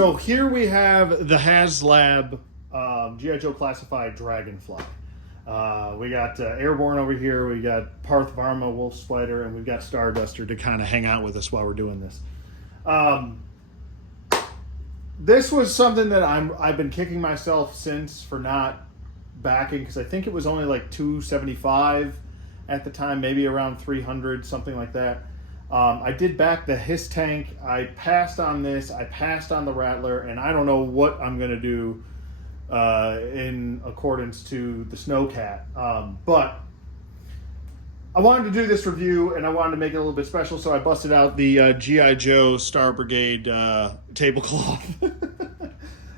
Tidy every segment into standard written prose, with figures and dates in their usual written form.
So here we have the Haslab G.I. Joe Classified Dragonfly. We got Airborne over here, we got Parth Varma, Wolf Spider, and we've got Starduster to kind of hang out with us while we're doing this. This was something that I've been kicking myself since for not backing, because I think it was only like $275 at the time, maybe around 300, something like that. I did back the Hiss Tank. I passed on this. I passed on the Rattler, and I don't know what I'm going to do in accordance to the Snowcat. But I wanted to do this review, and I wanted to make it a little bit special, so I busted out the G.I. Joe Star Brigade tablecloth.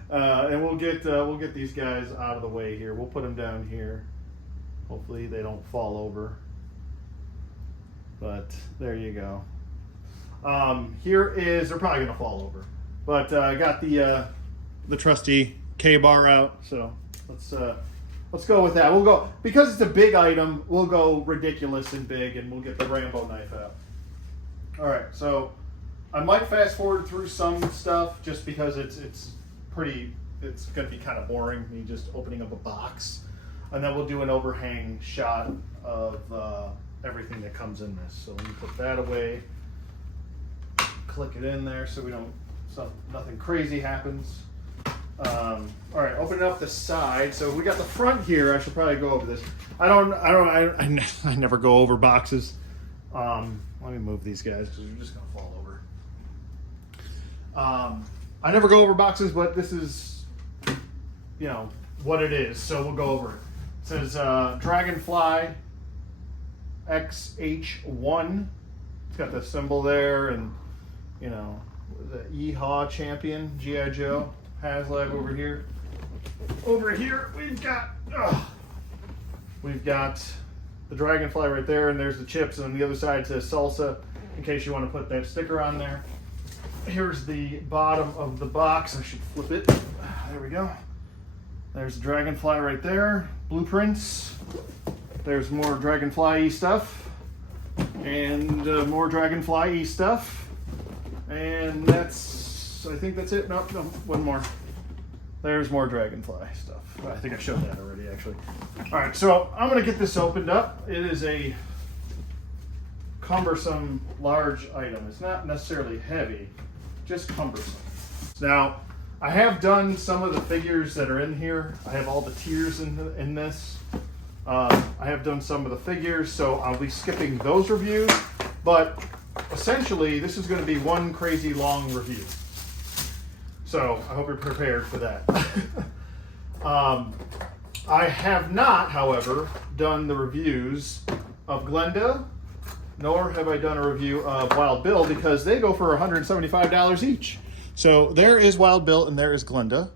And we'll get these guys out of the way here. We'll put them down here. Hopefully they don't fall over. But there you go. Here is, they're probably gonna fall over. But I got the trusty K-bar out, so let's go with that. We'll go, because it's a big item, we'll go ridiculous and big, and we'll get the Rambo knife out. All right, so I might fast forward through some stuff just because it's gonna be kind of boring, me just opening up a box, and then we'll do an overhang shot of everything that comes in this. So let me put that away, click it in there so nothing crazy happens. All right, opening up the side. So we got the front here. I should probably go over this. I never go over boxes. Let me move these guys because they're just gonna fall over. I never go over boxes, but this is, what it is. So we'll go over it. It says Dragonfly XH1. It's got the symbol there, and the Yeehaw champion, G.I. Joe, Haslab over here. Over here we've got the Dragonfly right there, and there's the chips, and on the other side says Salsa, in case you want to put that sticker on there. Here's the bottom of the box. I should flip it. There we go. There's the Dragonfly right there. Blueprints. There's more Dragonfly-y stuff. And more Dragonfly-y stuff. And I think that's it. No, one more. There's more Dragonfly stuff. I think I showed that already, actually. All right, so I'm going to get this opened up. It is a cumbersome, large item. It's not necessarily heavy, just cumbersome. Now, I have done some of the figures that are in here. I have all the tiers in this. I have done some of the figures, so I'll be skipping those reviews. But essentially, this is going to be one crazy long review. So I hope you're prepared for that. I have not, however, done the reviews of Glenda, nor have I done a review of Wild Bill, because they go for $175 each. So there is Wild Bill and there is Glenda.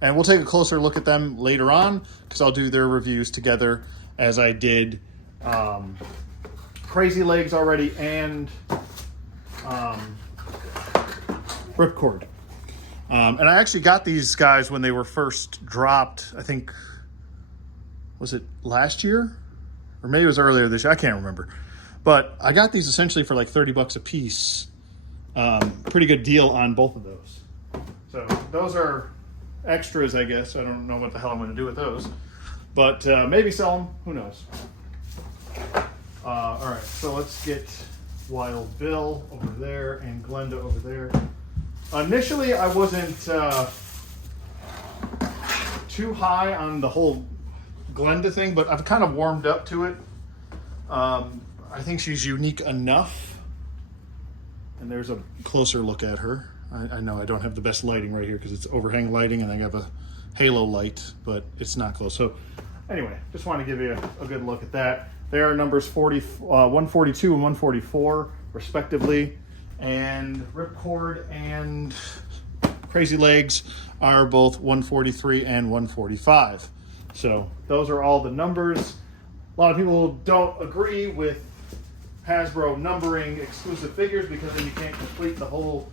And we'll take a closer look at them later on, because I'll do their reviews together as I did Crazy Legs already and Ripcord. And I actually got these guys when they were first dropped, I think, was it last year? Or maybe it was earlier this year, I can't remember. But I got these essentially for like 30 bucks a piece. Pretty good deal on both of those. So those are extras, I guess. I don't know what the hell I'm going to do with those. But maybe sell them. Who knows? All right, so let's get Wild Bill over there and Glenda over there. Initially, I wasn't too high on the whole Glenda thing, but I've kind of warmed up to it. I think she's unique enough. And there's a closer look at her. I know I don't have the best lighting right here because it's overhang lighting, and I have a halo light, but it's not close. So anyway, just want to give you a good look at that. There are numbers 142 and 144 respectively. And Ripcord and Crazy Legs are both 143 and 145. So those are all the numbers. A lot of people don't agree with Hasbro numbering exclusive figures because then you can't complete the whole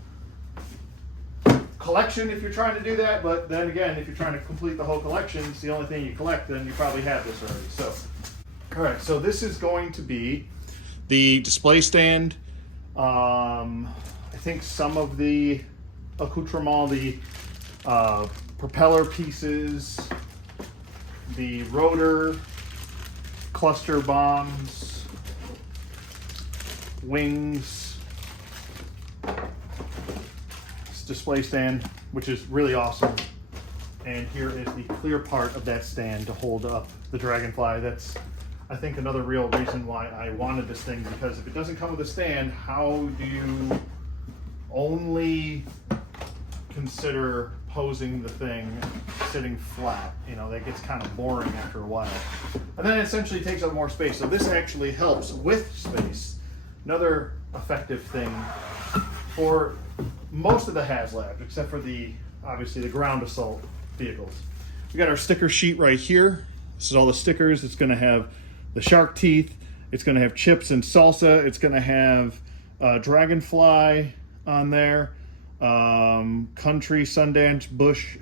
collection if you're trying to do that. But then again, if you're trying to complete the whole collection, it's the only thing you collect, then you probably have this already. So, all right, so this is going to be the display stand. I think some of the accoutrement, the propeller pieces, the rotor, cluster bombs, wings, display stand, which is really awesome. And here is the clear part of that stand to hold up the Dragonfly. That's, I think, another real reason why I wanted this thing, because if it doesn't come with a stand, how do you only consider posing the thing sitting flat? You know, that gets kind of boring after a while. And then it essentially takes up more space. So this actually helps with space. Another effective thing for most of the Haslabs, except for obviously the ground assault vehicles. We got our sticker sheet right here. This is all the stickers. It's going to have the shark teeth. It's going to have chips and salsa. It's going to have Dragonfly on there. Country, Sundance, Butch,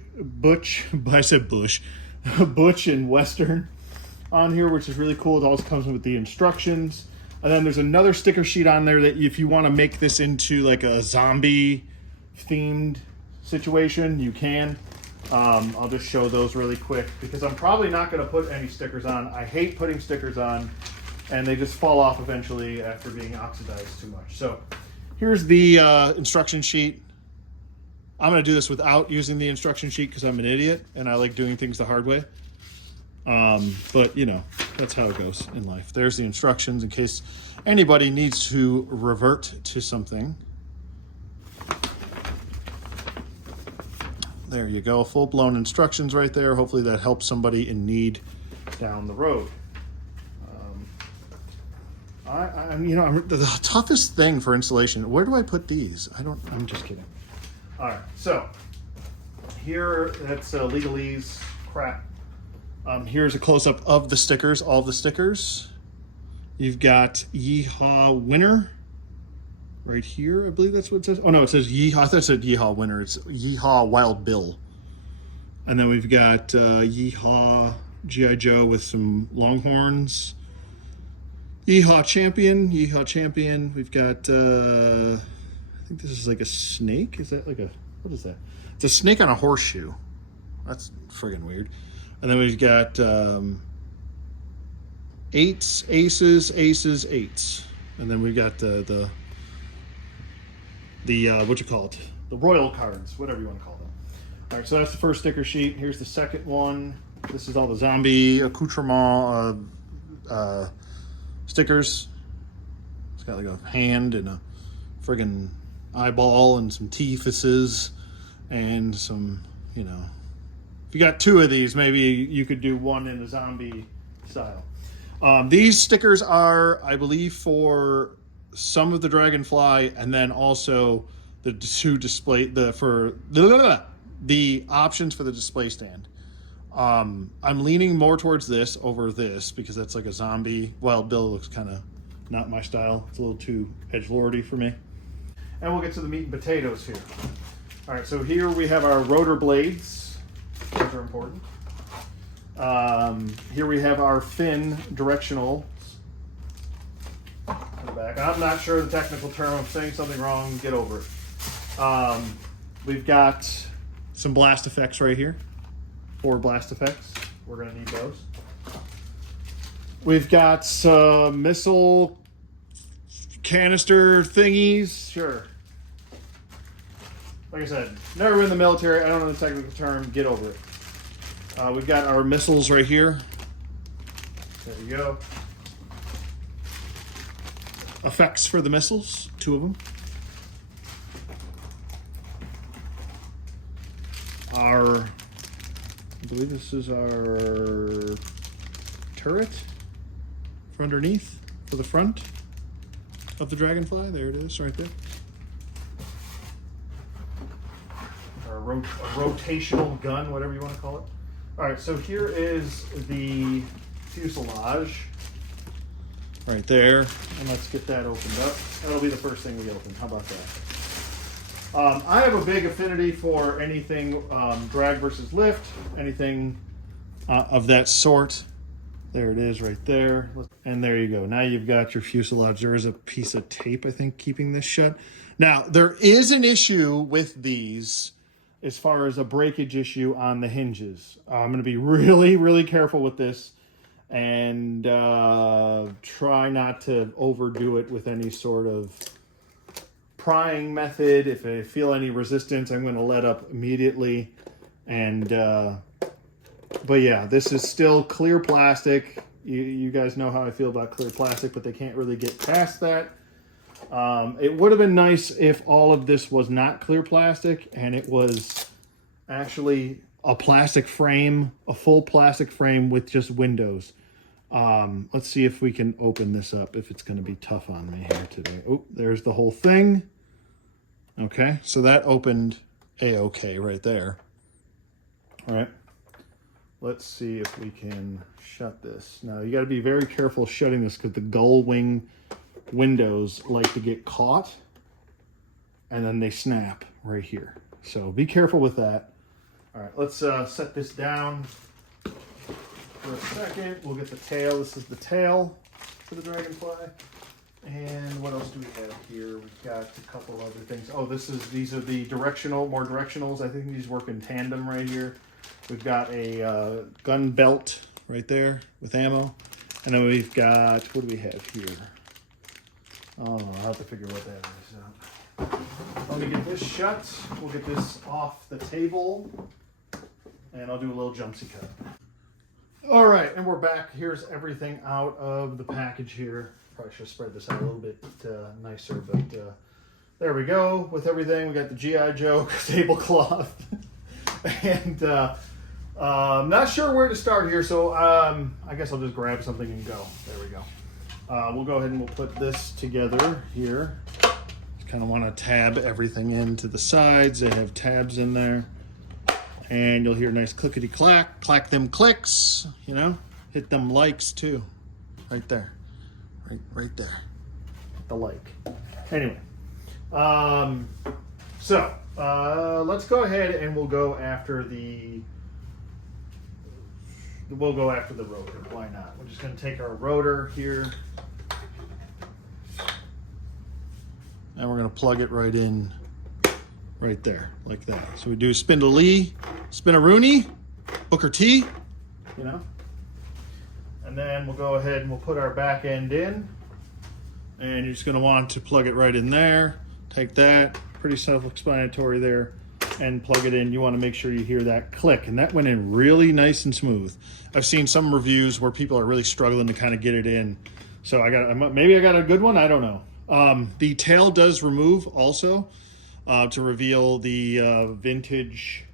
I said Bush, Butch and Western on here, which is really cool. It also comes with the instructions. And then there's another sticker sheet on there that if you want to make this into like a zombie themed situation, you can. I'll just show those really quick because I'm probably not going to put any stickers on. I hate putting stickers on, and they just fall off eventually after being oxidized too much. So here's the instruction sheet. I'm going to do this without using the instruction sheet because I'm an idiot and I like doing things the hard way. But you know, that's how it goes in life. There's the instructions in case anybody needs to revert to something. There you go, full-blown instructions right there. Hopefully that helps somebody in need down the road. The toughest thing for installation, where do I put these? I'm just kidding. All right, so here, that's legalese crap. Here's a close-up of the stickers, all the stickers. You've got Yeehaw Winner right here. I believe that's what it says. Oh no, it says Yeehaw. I thought it said Yeehaw Winner. It's Yeehaw Wild Bill. And then we've got Yeehaw G.I. Joe with some longhorns. Yeehaw Champion. We've got, I think this is like a snake. Is that like what is that? It's a snake on a horseshoe. That's friggin' weird. And then we've got eights, aces, eights. And then we've got the what you call it? The royal cards, whatever you want to call them. All right, so that's the first sticker sheet. Here's the second one. This is all the zombie accoutrement stickers. It's got like a hand and a friggin' eyeball and some teethuses and some, you know. If you got two of these, maybe you could do one in the zombie style. These stickers are, I believe, for some of the Dragonfly, and then also the options for the display stand. I'm leaning more towards this over this because that's like a zombie. Wild Bill looks kind of not my style. It's a little too edgelordy for me. And we'll get to the meat and potatoes here. All right, so here we have our rotor blades. Those are important. Here we have our fin directional in the back. I'm not sure the technical term. I'm saying something wrong. Get over it. We've got some blast effects right here. 4 blast effects. We're going to need those. We've got some missile canister thingies. Sure. Like I said, never been in the military. I don't know the technical term. Get over it. We've got our missiles right here. There we go. Effects for the missiles, 2 of them. I believe this is our turret for underneath, for the front of the Dragonfly. There it is, right there. Or a rotational gun, whatever you want to call it. All right, so here is the fuselage right there, and let's get that opened up. That'll be the first thing we open. How about that? I have a big affinity for anything drag versus lift, anything of that sort. There it is right there. And there you go. Now you've got your fuselage. There is a piece of tape, I think, keeping this shut. Now, there is an issue with these as far as a breakage issue on the hinges. I'm going to be really, really careful with this and try not to overdo it with any sort of prying method. If I feel any resistance, I'm going to let up immediately. And but yeah, this is still clear plastic. You guys know how I feel about clear plastic, but they can't really get past that. It would have been nice if all of this was not clear plastic and it was actually a plastic frame, a full plastic frame with just windows. Let's see if we can open this up, if it's going to be tough on me here today. Oh, there's the whole thing. Okay, so that opened A-okay right there. All right. Let's see if we can shut this. Now, you got to be very careful shutting this because the gull wing windows like to get caught and then they snap right here. So be careful with that. All right, let's set this down for a second. We'll get the tail. This is the tail for the Dragonfly. And what else do we have here? We've got a couple other things. Oh, these are the more directionals. I think these work in tandem right here. We've got a gun belt right there with ammo. And then we've got, what do we have here? Oh, I'll have to figure what that is. Let me get this shut. We'll get this off the table. And I'll do a little jumpsy cut. All right, and we're back. Here's everything out of the package here. Probably should spread this out a little bit nicer, but there we go. With everything, we got the G.I. Joe tablecloth. And I'm not sure where to start here, so I guess I'll just grab something and go. There we go. We'll go ahead and we'll put this together here. Just kind of want to tab everything into the sides. They have tabs in there. And you'll hear a nice clickety-clack. Clack them clicks, you know. Hit them likes, too. Right there. Right there. The like. Anyway. Let's go ahead and we'll go after the rotor. Why not? We're just going to take our rotor here and we're going to plug it right in right there like that. So we do spindle-lee, spin-a-rooney, Booker T, you know. And then we'll go ahead and we'll put our back end in, and you're just going to want to plug it right in there. Take that, pretty self-explanatory there, and plug it in. You want to make sure you hear that click, and that went in really nice and smooth. I've seen some reviews where people are really struggling to kind of get it in, so maybe I got a good one. I don't know. The tail does remove also to reveal the vintage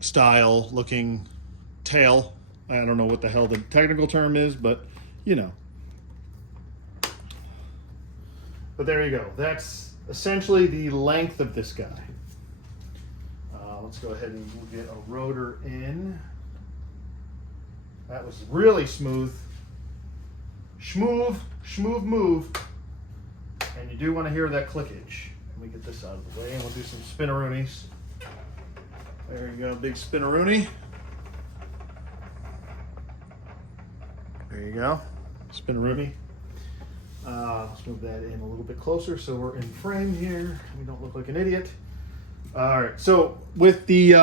style looking tail. I don't know what the hell the technical term is, but you know. But there you go. That's essentially the length of this guy. Let's go ahead and we'll get a rotor in. That was really smooth. Schmoove move. And you do want to hear that clickage. Let me get this out of the way and we'll do some spinneroonies. There you go, big spinneroonie. There you go, spinneroonie. Let's move that in a little bit closer so we're in frame here. We don't look like an idiot. All right, so with the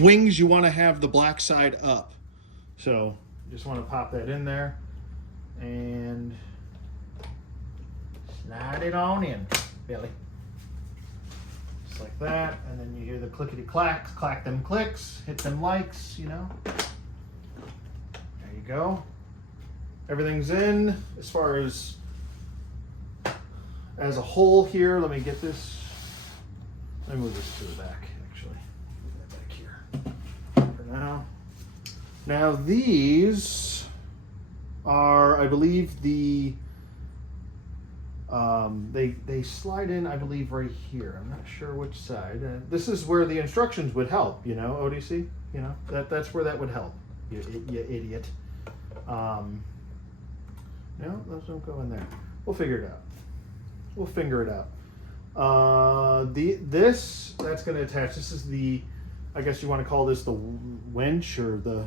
wings, you want to have the black side up. So you just want to pop that in there and slide it on in, Billy. Just like that, and then you hear the clickety-clacks, clack them clicks, hit them likes, you know. There you go. Everything's in as far as a whole here. Let me get this. Let me move this to the back, actually. Move that back here for now. Now these are, I believe, they slide in, I believe, right here. I'm not sure which side. This is where the instructions would help, you know, ODC. You know, that's where that would help. You idiot. No, those don't go in there. We'll figure it out. We'll figure it out. That's going to attach. This is the, I guess you want to call this the winch or the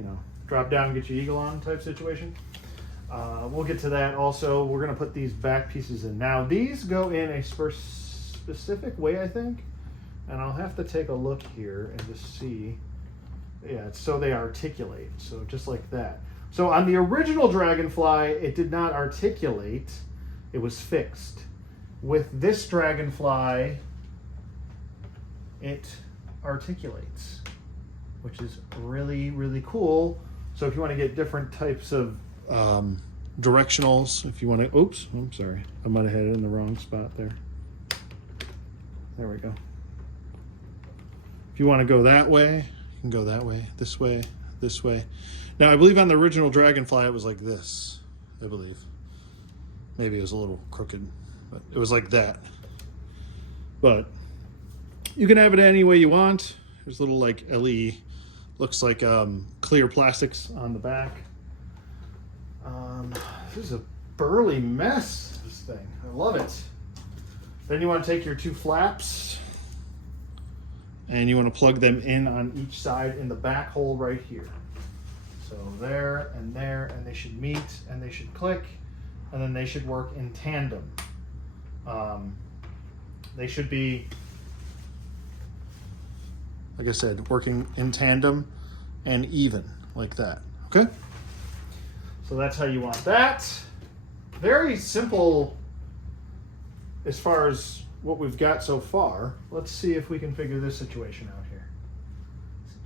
you know, drop down and get your eagle on type situation. We'll get to that also. We're going to put these back pieces in. Now, these go in a specific way, I think. And I'll have to take a look here and just see. Yeah, it's so they articulate. So just like that. So on the original Dragonfly, it did not articulate. It was fixed. With this Dragonfly, it articulates, which is really, really cool. So if you want to get different types of directionals, if you want to, oops, I'm sorry. I might have had it in the wrong spot there. There we go. If you want to go that way, you can go that way, this way, this way. Now, I believe on the original Dragonfly, it was like this, I believe. Maybe it was a little crooked, but it was like that. But you can have it any way you want. There's a little like LE, looks like clear plastics on the back. This is a burly mess, this thing. I love it. Then you want to take your two flaps and you want to plug them in on each side in the back hole right here. So there, and they should meet and they should click, and then they should work in tandem. They should be, like I said, working in tandem and even like that, okay? So that's how you want that. Very simple as far as what we've got so far. Let's see if we can figure this situation out here.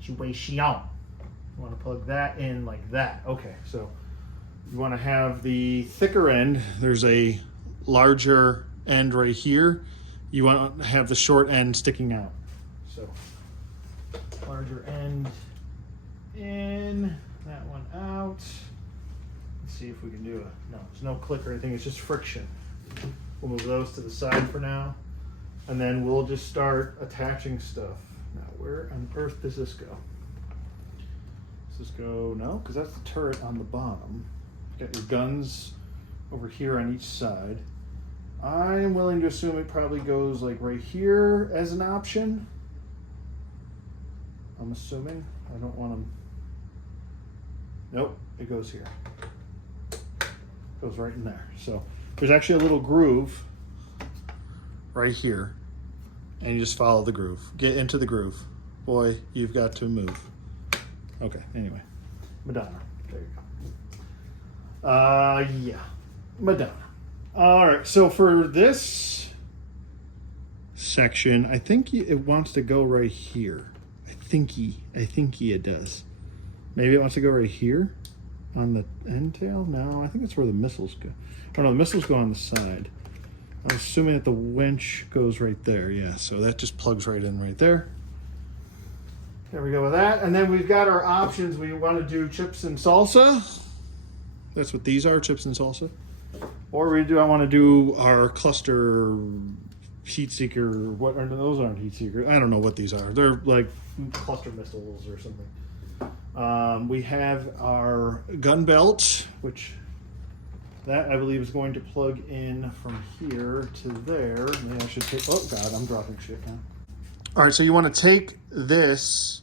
Situation. You want to plug that in like that. Okay, so you want to have the thicker end. There's a larger end right here. You want to have the short end sticking out. So larger end in, that one out. Let's see if we can do a, no, there's no click or anything, it's just friction. We'll move those to the side for now. And then we'll just start attaching stuff. Now, where on earth does this go? Does this go, no, because that's the turret on the bottom. Got your guns over here on each side. I'm willing to assume it probably goes like right here as an option. I'm assuming. I don't want them. Nope, it goes here. Goes right in there. So there's actually a little groove right here, and you just follow the groove. Get into the groove. Boy, you've got to move. Okay, anyway. Madonna. There you go. Yeah. Madonna. All right, so for this section, I think it wants to go right here. I think it does. Maybe it wants to go right here on the end tail. No, I think that's where the missiles go. Oh no, the missiles go on the side. I'm assuming that the winch goes right there. Yeah, so that just plugs right in right there. There we go with that. And then we've got our options. We want to do chips and salsa. That's what these are, chips and salsa. Or I want to do our cluster heat seeker. What are those? Aren't heat seekers. I don't know what these are. They're like cluster missiles or something. We have our gun belt, which that I believe is going to plug in from here to there. Maybe I should take, oh God, I'm dropping shit now. All right, so you want to take this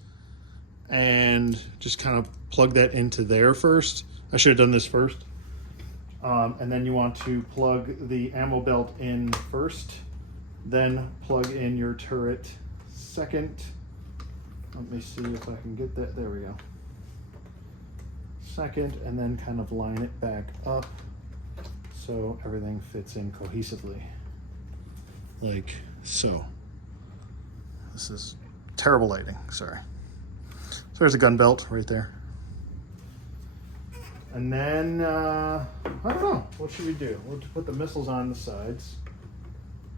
and just kind of plug that into there first. I should have done this first. And then you want to plug the ammo belt in first, then plug in your turret second. Let me see if I can get that. There we go. Second, and then kind of line it back up so everything fits in cohesively. Like so. This is terrible lighting, sorry. So there's a gun belt right there. And then, I don't know, what should we do? We'll put the missiles on the sides.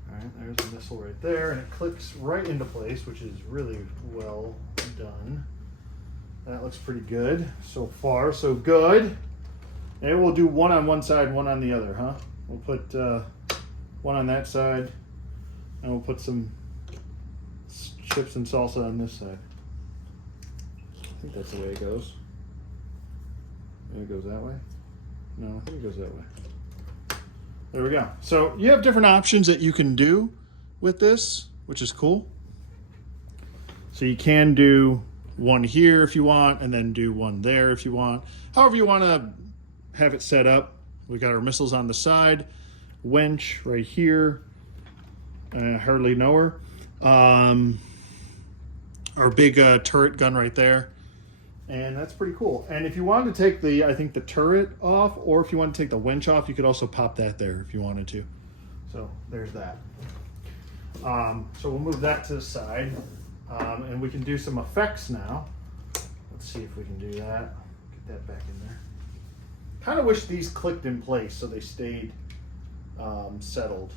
All right, there's a missile right there, and it clicks right into place, which is really well done. That looks pretty good. So far, so good. Maybe we'll do one on one side, one on the other, huh? We'll put one on that side, and we'll put some chips and salsa on this side. I think that's the way it goes. Maybe it goes that way? No, I think it goes that way. There we go. So you have different options that you can do with this, which is cool. So you can do one here if you want, and then do one there if you want. However you want to have it set up. We got our missiles on the side, winch right here. Hardly know her. Our big turret gun right there. And that's pretty cool. And if you wanted to take the, I think the turret off, or if you want to take the winch off, you could also pop that there if you wanted to. So there's that. So we'll move that to the side. And we can do some effects now. Let's see if we can do that. Get that back in there. Kind of wish these clicked in place so they stayed settled.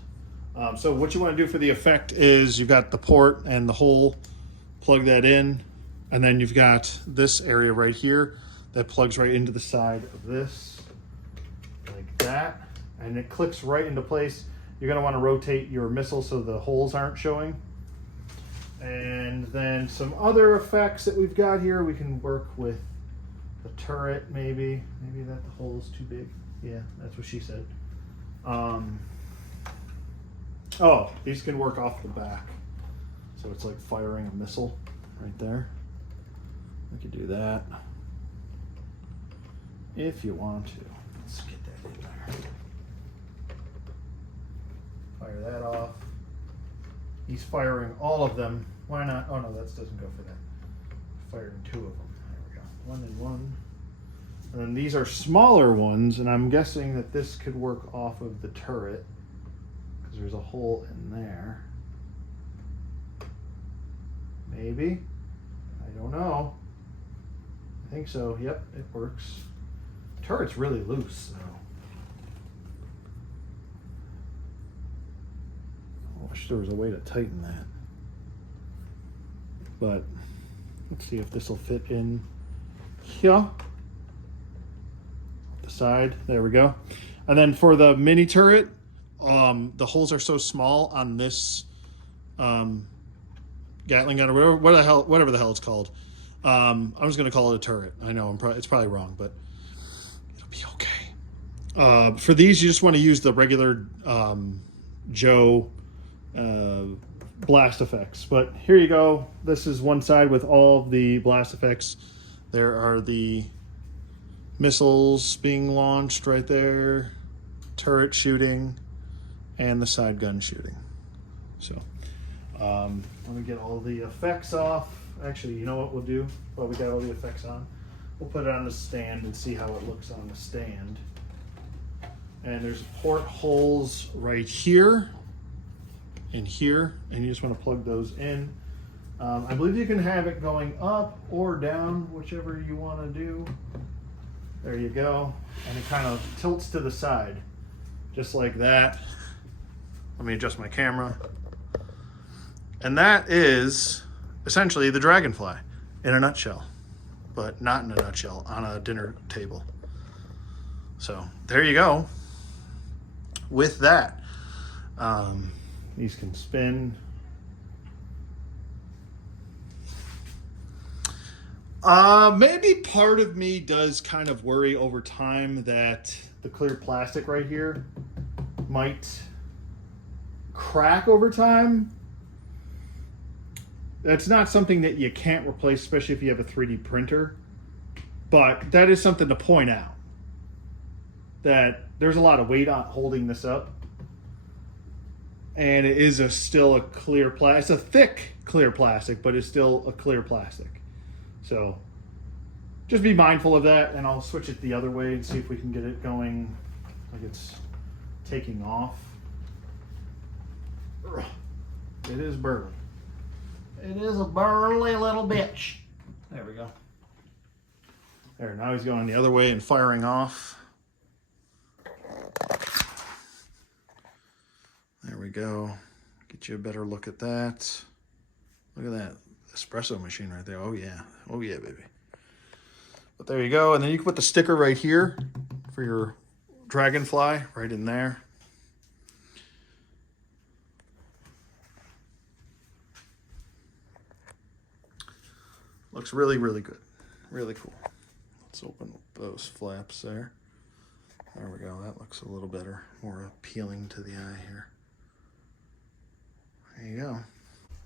So what you want to do for the effect is you've got the port and the hole, plug that in, and then you've got this area right here that plugs right into the side of this, like that, and it clicks right into place. You're going to want to rotate your missile so the holes aren't showing. And then some other effects that we've got here, we can work with the turret maybe. Maybe that the hole is too big. Yeah, that's what she said. Oh, these can work off the back. So it's like firing a missile right there. We could do that if you want to. Let's get that in there. Fire that off. He's firing all of them. Why not? Oh no, that doesn't go for that. Firing two of them. There we go. One and one. And then these are smaller ones, and I'm guessing that this could work off of the turret because there's a hole in there. Maybe. I don't know. I think so. Yep, it works. Turret's really loose, though. I wish there was a way to tighten that. But let's see if this will fit in here. The side. There we go. And then for the mini turret, the holes are so small on this Gatling gun or whatever the hell it's called. I'm just going to call it a turret. I know it's probably wrong, but it'll be okay. For these, you just want to use the regular Joe blast effects. But here you go. This is one side with all of the blast effects. There are the missiles being launched right there, turret shooting, and the side gun shooting. So let me get all the effects off. Actually, you know what we'll do while we got all the effects on? We'll put it on the stand and see how it looks on the stand. And there's portholes right here and here, and you just want to plug those in. I believe you can have it going up or down, whichever you want to do. There you go. And it kind of tilts to the side, just like that. Let me adjust my camera. And that is essentially the Dragonfly in a nutshell, but not in a nutshell, on a dinner table. So there you go. With that, these can spin. Maybe part of me does kind of worry over time that the clear plastic right here might crack over time. That's not something that you can't replace, especially if you have a 3D printer. But that is something to point out, that there's a lot of weight on holding this up. And it is still a clear plastic. It's a thick clear plastic, but it's still a clear plastic. So just be mindful of that, and I'll switch it the other way and see if we can get it going like it's taking off. It is burly. It is a burly little bitch. There we go. There, now he's going the other way and firing off. There we go. Get you a better look at that. Look at that espresso machine right there. Oh yeah. Oh yeah, baby. But there you go. And then you can put the sticker right here for your Dragonfly right in there. Looks really, really good. Really cool. Let's open those flaps there. There we go. That looks a little better. More appealing to the eye here. There you go.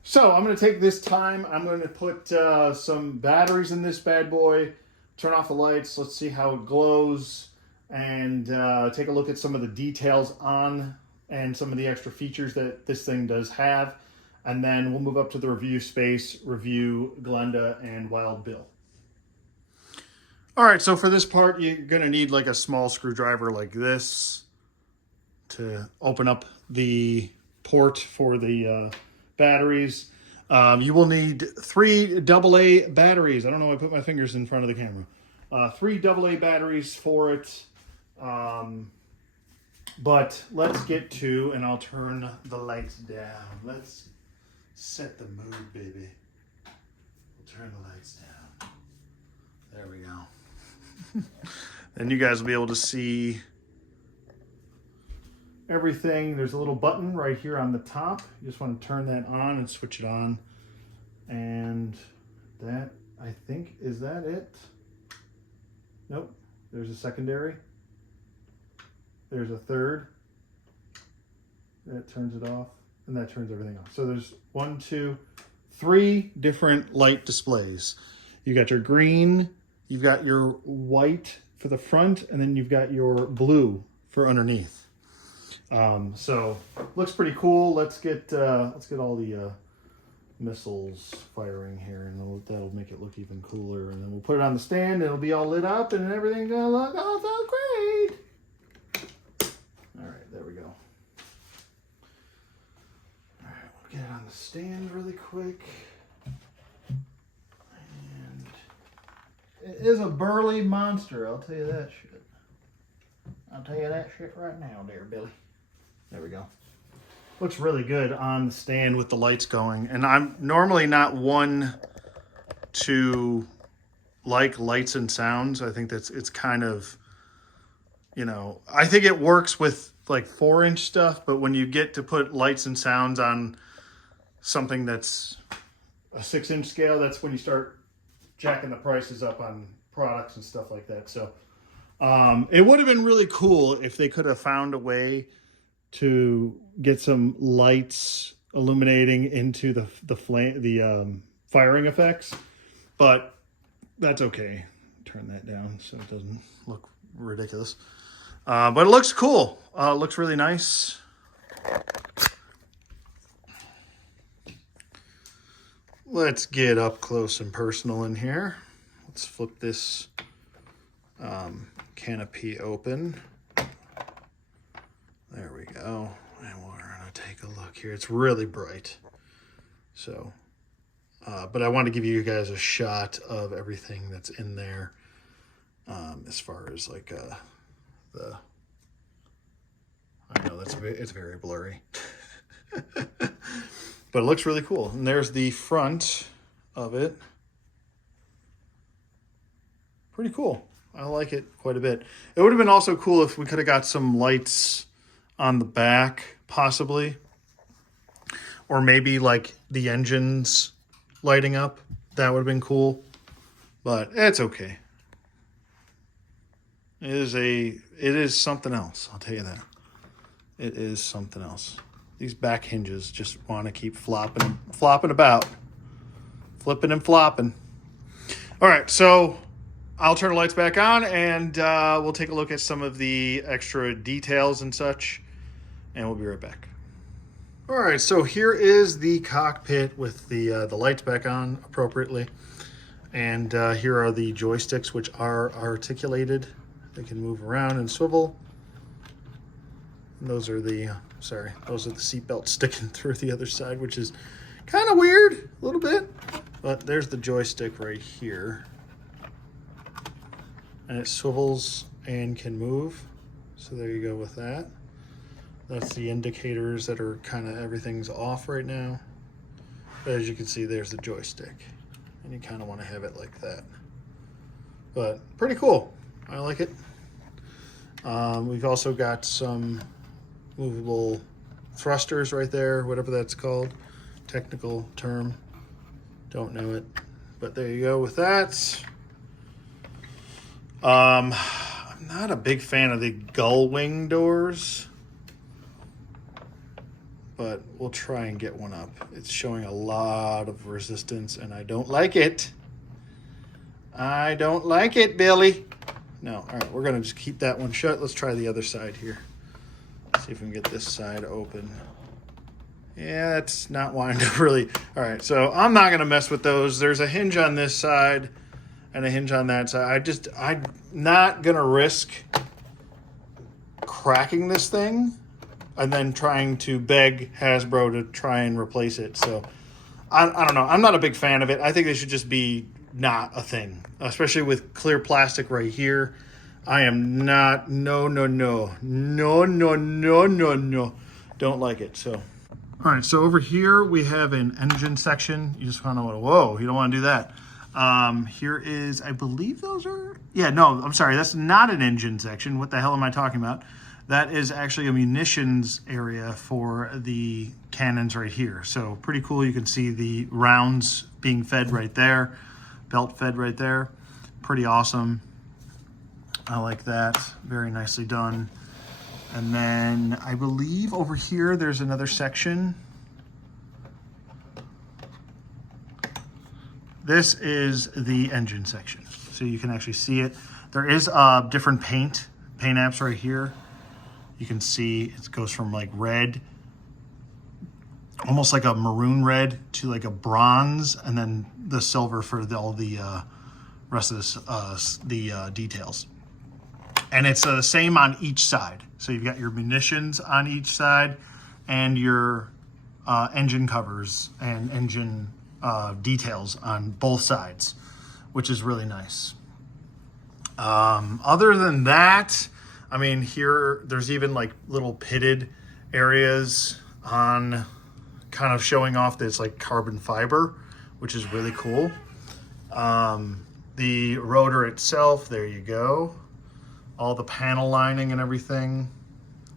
So I'm going to take this time. I'm going to put some batteries in this bad boy, turn off the lights. Let's see how it glows, and take a look at some of the details on and some of the extra features that this thing does have. And then we'll move up to the review space, review Glenda and Wild Bill. All right, so for this part, you're going to need like a small screwdriver like this to open up the port for the batteries. You will need 3 AA batteries. I don't know why I put my fingers in front of the camera. 3 AA batteries for it. But let's get to, and I'll turn the lights down. Let's set the mood, baby. We'll turn the lights down. There we go. Then you guys will be able to see everything. There's a little button right here on the top. You just want to turn that on and switch it on. And that, I think, is that it? Nope. There's a secondary. There's a third. That turns it off. And that turns everything off. So there's 1, 2, 3 different light displays. You got your green, you've got your white for the front, and then you've got your blue for underneath. So looks pretty cool. Let's get all the missiles firing here, and that'll make it look even cooler. And then we'll put it on the stand. It'll be all lit up, and everything's gonna look all so great. All right, there we go. All right, we'll get it on the stand really quick. And it is a burly monster. I'll tell you that shit. I'll tell you that shit right now, there, Billy. There we go. Looks really good on the stand with the lights going. And I'm normally not one to like lights and sounds. I think it's kind of, you know, I think it works with like 4-inch stuff, but when you get to put lights and sounds on something that's a 6-inch scale, that's when you start jacking the prices up on products and stuff like that. So it would have been really cool if they could have found a way to get some lights illuminating into the firing effects, but that's okay. Turn that down so it doesn't look ridiculous. But it looks cool. It looks really nice. Let's get up close and personal in here. Let's flip this canopy open. There we go. And we're going to take a look here. It's really bright. So, but I want to give you guys a shot of everything that's in there as far as like I know it's very blurry. But it looks really cool. And there's the front of it. Pretty cool. I like it quite a bit. It would have been also cool if we could have got some lights on the back, possibly. Or maybe like the engines lighting up. That would have been cool. But it's okay. It is something else, I'll tell you that. It is something else. These back hinges just want to keep flopping about. Flipping and flopping. All right, so I'll turn the lights back on and we'll take a look at some of the extra details and such, and we'll be right back. All right, so here is the cockpit with the lights back on appropriately. And here are the joysticks, which are articulated. They can move around and swivel. And those are the seat belts sticking through the other side, which is kind of weird, a little bit. But there's the joystick right here. And it swivels and can move. So there you go with that. That's the indicators that are kind of, everything's off right now. But as you can see, there's the joystick. And you kind of want to have it like that. But pretty cool. I like it. We've also got some movable thrusters right there, whatever that's called. Technical term. Don't know it. But there you go with that. I'm not a big fan of the gull wing doors. but we'll try and get one up. It's showing a lot of resistance, and I don't like it. I don't like it, Billy. No, all right, we're gonna just keep that one shut. Let's try the other side here. See if we can get this side open. Yeah, it's not wanting to really. All right, so I'm not gonna mess with those. There's a hinge on this side and a hinge on that side. I'm not gonna risk cracking this thing and then trying to beg Hasbro to try and replace it. So I don't know. I'm not a big fan of it. I think they should just be not a thing, especially with clear plastic right here. I am not, no. Don't like it, so. All right, so over here we have an engine section. You just wanna know, whoa, you don't wanna do that. Here is, I believe those are, yeah, no, I'm sorry, that's not an engine section. What the hell am I talking about? That is actually a munitions area for the cannons right here. So pretty cool, you can see the rounds being fed right there. Belt fed right there. Pretty awesome. I like that. Very nicely done. And then I believe over here there's another section. This is the engine section. So you can actually see it. There is different paint apps right here. You can see it goes from like red, almost like a maroon red, to like a bronze, and then the silver for all the rest of this, details. And it's the same on each side. So you've got your munitions on each side and your engine covers and engine details on both sides, which is really nice. Other than that, I mean, here, there's even like little pitted areas on kind of showing off this like carbon fiber, which is really cool. The rotor itself, there you go. All the panel lining and everything.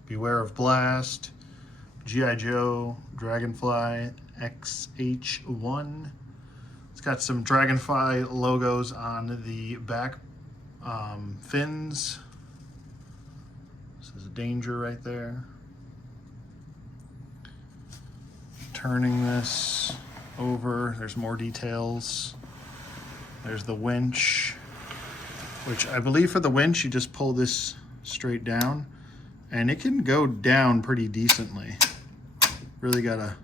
Beware of blast. G.I. Joe, Dragonfly, XH1. It's got some Dragonfly logos on the back fins. This is a danger right there. Turning this over, there's more details. There's the winch, which I believe for the winch, you just pull this straight down and it can go down pretty decently. Really gotta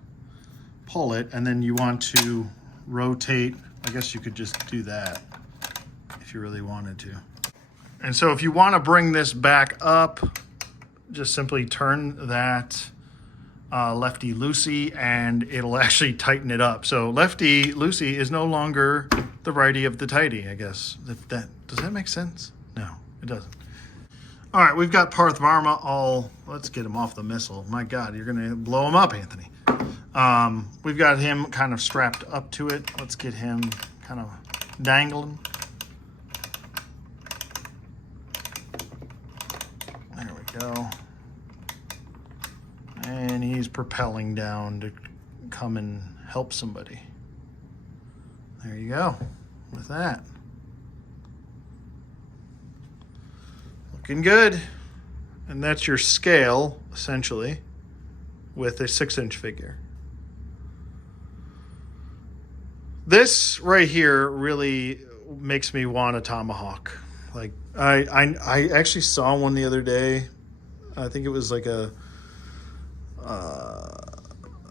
pull it, and then you want to rotate. I guess you could just do that if you really wanted to. And so if you want to bring this back up, just simply turn that lefty-loosey and it'll actually tighten it up. So lefty-loosey is no longer the righty of the tighty, I guess. Does that make sense? No, it doesn't. All right, we've got Parth Varma all, let's get him off the missile. My God, you're gonna blow him up, Anthony. We've got him kind of strapped up to it. Let's get him kind of dangling. There we go. And he's propelling down to come and help somebody. There you go, with that. Looking good. And that's your scale, essentially, with a 6-inch figure. This right here really makes me want a tomahawk. Like I actually saw one the other day. I think it was like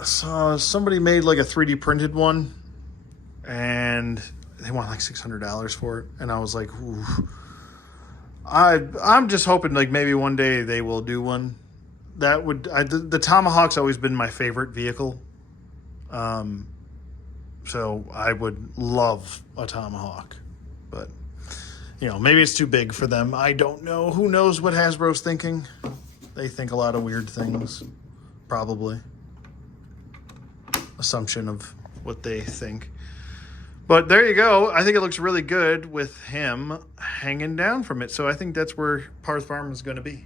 saw somebody made like a 3D printed one, and they want like $600 for it. And I was like, ooh. I'm just hoping like maybe one day they will do one. That would, the Tomahawk's always been my favorite vehicle. So I would love a Tomahawk, but you know, maybe it's too big for them. I don't know. Who knows what Hasbro's thinking? They think a lot of weird things, probably. Assumption of what they think. But there you go. I think it looks really good with him hanging down from it. So I think that's where Parth Varma is going to be.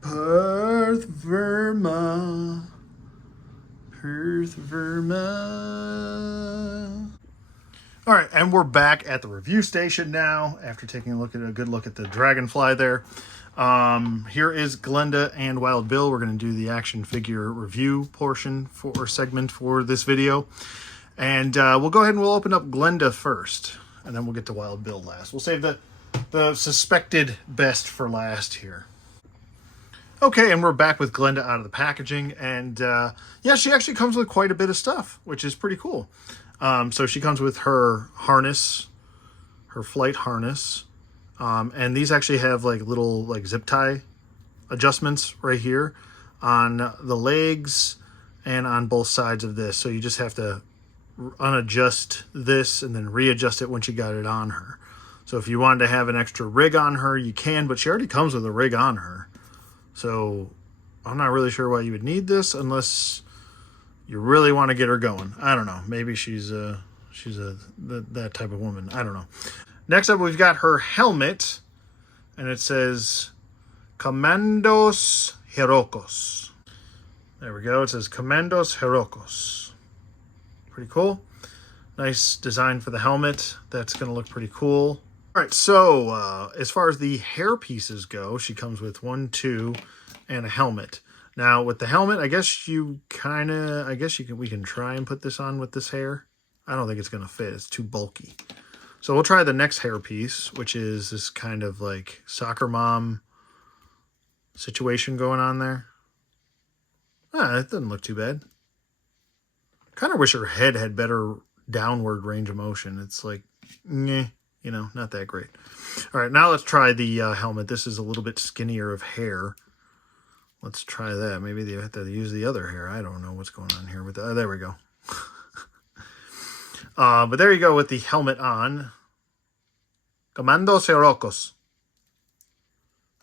Parth Varma. Parth Varma. All right, and we're back at the review station now after taking a good look at the Dragonfly there. Here is Glenda and Wild Bill. We're going to do the action figure review portion or segment for this video. And we'll go ahead and we'll open up Glenda first. And then we'll get to Wild Bill last. We'll save the suspected best for last here. Okay, and we're back with Glenda out of the packaging. And yeah, she actually comes with quite a bit of stuff, which is pretty cool. So she comes with her harness, her flight harness. And these actually have like little like zip tie adjustments right here on the legs and on both sides of this. So you just have to unadjust this and then readjust it once you got it on her. So if you wanted to have an extra rig on her, you can, but she already comes with a rig on her. So I'm not really sure why you would need this unless you really want to get her going. I don't know. Maybe she's that type of woman. I don't know. Next up, we've got her helmet, and it says Commandos Herocos. There we go. It says Commandos Herocos. Pretty cool. Nice design for the helmet. That's going to look pretty cool. All right, so as far as the hair pieces go, she comes with 1, 2, and a helmet. Now, with the helmet, I guess we can try and put this on with this hair. I don't think it's going to fit. It's too bulky. So we'll try the next hair piece, which is this kind of like soccer mom situation going on there. It doesn't look too bad. Kind of wish her head had better downward range of motion. It's like, not that great. All right, now let's try the helmet. This is a little bit skinnier of hair. Let's try that. Maybe they have to use the other hair. I don't know what's going on here with there we go. But there you go with the helmet on. Commandos Herocos.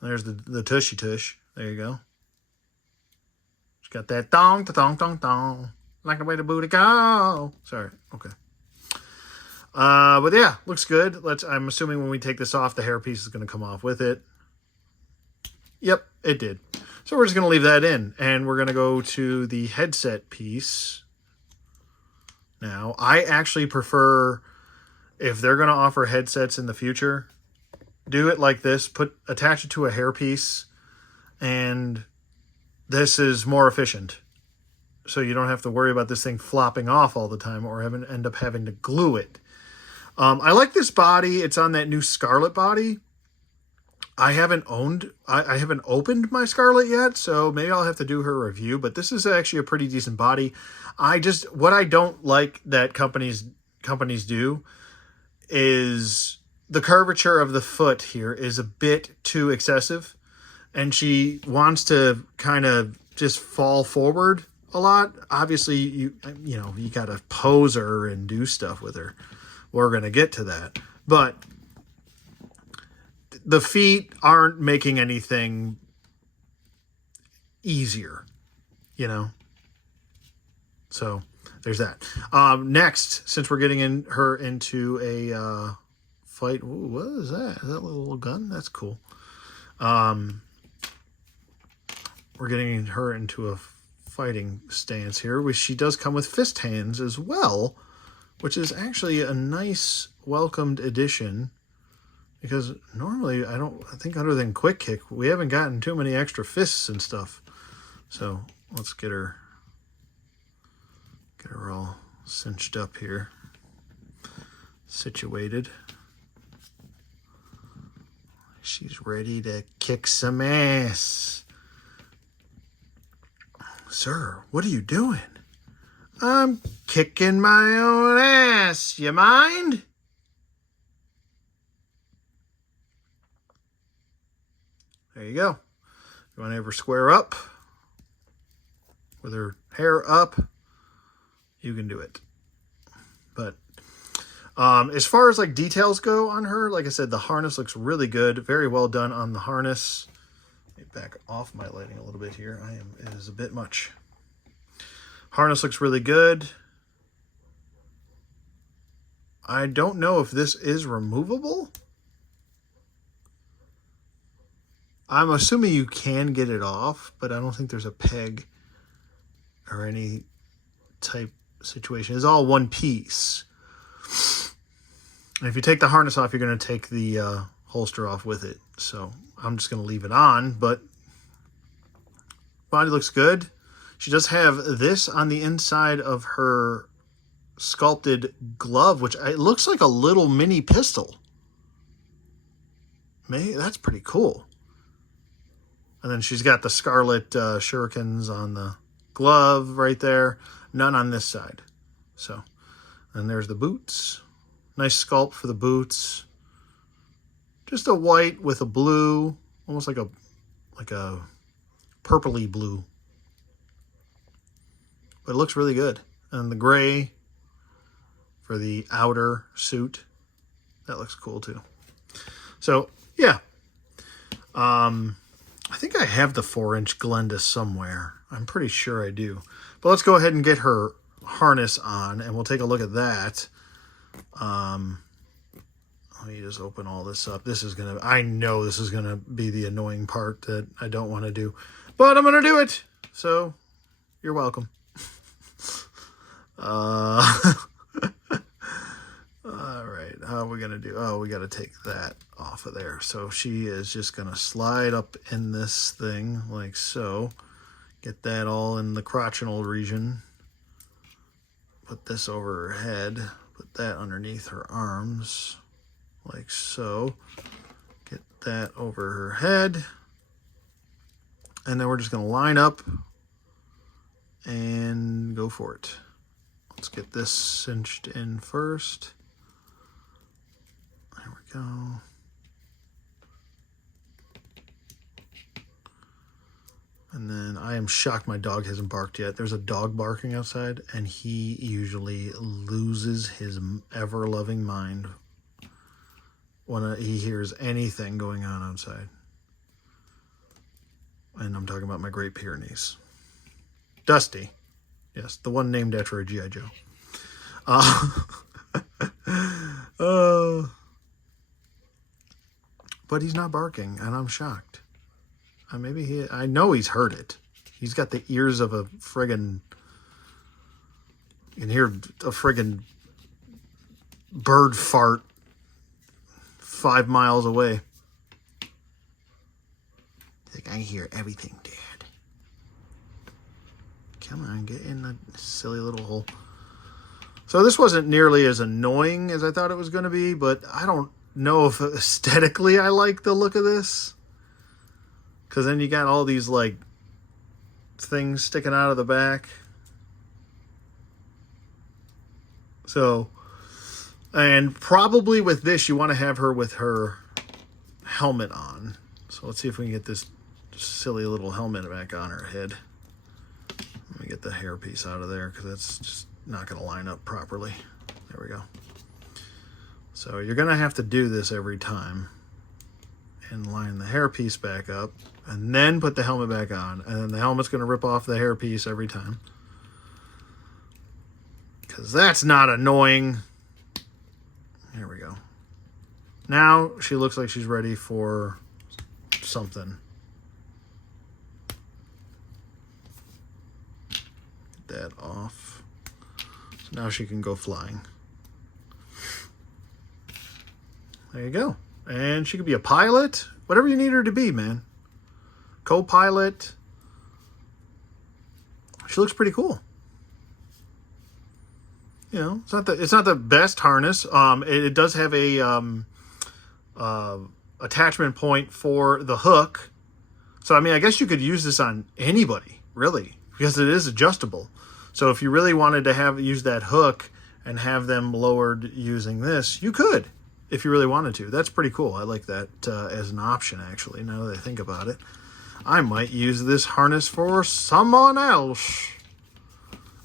There's the tushy tush. There you go. She's got that dong, dong, dong, dong. Like the way the booty go. Sorry. Okay. But yeah, looks good. I'm assuming when we take this off, the hair piece is going to come off with it. Yep, it did. So we're just going to leave that in. And we're going to go to the headset piece. Now, I actually prefer, if they're going to offer headsets in the future, do it like this. Attach it to a hairpiece, and this is more efficient. So you don't have to worry about this thing flopping off all the time or end up having to glue it. I like this body. It's on that new Scarlet body. I haven't opened my Scarlet yet, so maybe I'll have to do her review, but this is actually a pretty decent body. What I don't like that companies do is the curvature of the foot here is a bit too excessive, and she wants to kind of just fall forward a lot. Obviously, you got to pose her and do stuff with her. We're going to get to that, but the feet aren't making anything easier, So there's that. Next, since we're getting her into a fight, ooh, what is that? Is that a little gun? That's cool. We're getting her into a fighting stance here, which she does come with fist hands as well, which is actually a nice welcomed addition. Because normally, I think other than Quick Kick, we haven't gotten too many extra fists and stuff. So let's get her all cinched up here, situated. She's ready to kick some ass. Sir, what are you doing? I'm kicking my own ass. You mind? There you go. You want to have her square up with her hair up, you can do it. But as far as like details go on her, like I said, the harness looks really good. Very well done on the harness. Let me back off my lighting a little bit here. It is a bit much. Harness looks really good. I don't know if this is removable. I'm assuming you can get it off, but I don't think there's a peg or any type situation. It's all one piece. And if you take the harness off, you're going to take the holster off with it. So I'm just going to leave it on, but body looks good. She does have this on the inside of her sculpted glove, which it looks like a little mini pistol. Maybe that's pretty cool. And then she's got the scarlet shurikens on the glove right there. None on this side. So, and there's the boots. Nice sculpt for the boots. Just a white with a blue, almost like a purpley blue. But it looks really good. And the gray for the outer suit, that looks cool too. So yeah, I think I have the 4-inch Glenda somewhere. I'm pretty sure I do. But let's go ahead and get her harness on, and we'll take a look at that. Let me just open all this up. I know this is gonna be the annoying part that I don't want to do, but I'm gonna do it. So you're welcome. All right, how are we gonna do? Oh, we got to take that off of there. So she is just gonna slide up in this thing like so. Get that all in the crotchinal region. Put this over her head. Put that underneath her arms like so. Get that over her head. And then we're just gonna line up and go for it. Let's get this cinched in first. There we go. And then I am shocked my dog hasn't barked yet. There's a dog barking outside, and he usually loses his ever-loving mind when he hears anything going on outside. And I'm talking about my Great Pyrenees. Dusty. Yes, the one named after a G.I. Joe. But he's not barking, and I'm shocked. I know he's heard it. He's got the ears of a friggin', you can hear a friggin' bird fart 5 miles away. He's like, I hear everything, Dad. Come on, get in the silly little hole. So this wasn't nearly as annoying as I thought it was going to be, but I don't know if aesthetically I like the look of this. Because then you got all these, like, things sticking out of the back. So, and probably with this, you want to have her with her helmet on. So let's see if we can get this silly little helmet back on her head. Let me get the hairpiece out of there because that's just not going to line up properly. There we go. So you're going to have to do this every time. And line the hairpiece back up. And then put the helmet back on. And then the helmet's going to rip off the hairpiece every time. Because that's not annoying. Here we go. Now she looks like she's ready for something. Get that off. So now she can go flying. There you go. And she could be a pilot. Whatever you need her to be, man. Co-pilot. She looks pretty cool. You know, it's not the best harness. It does have a attachment point for the hook. So I mean, I guess you could use this on anybody, really, because it is adjustable. So if you really wanted to use that hook and have them lowered using this, you could, if you really wanted to. That's pretty cool. I like that as an option, actually, now that I think about it. I might use this harness for someone else.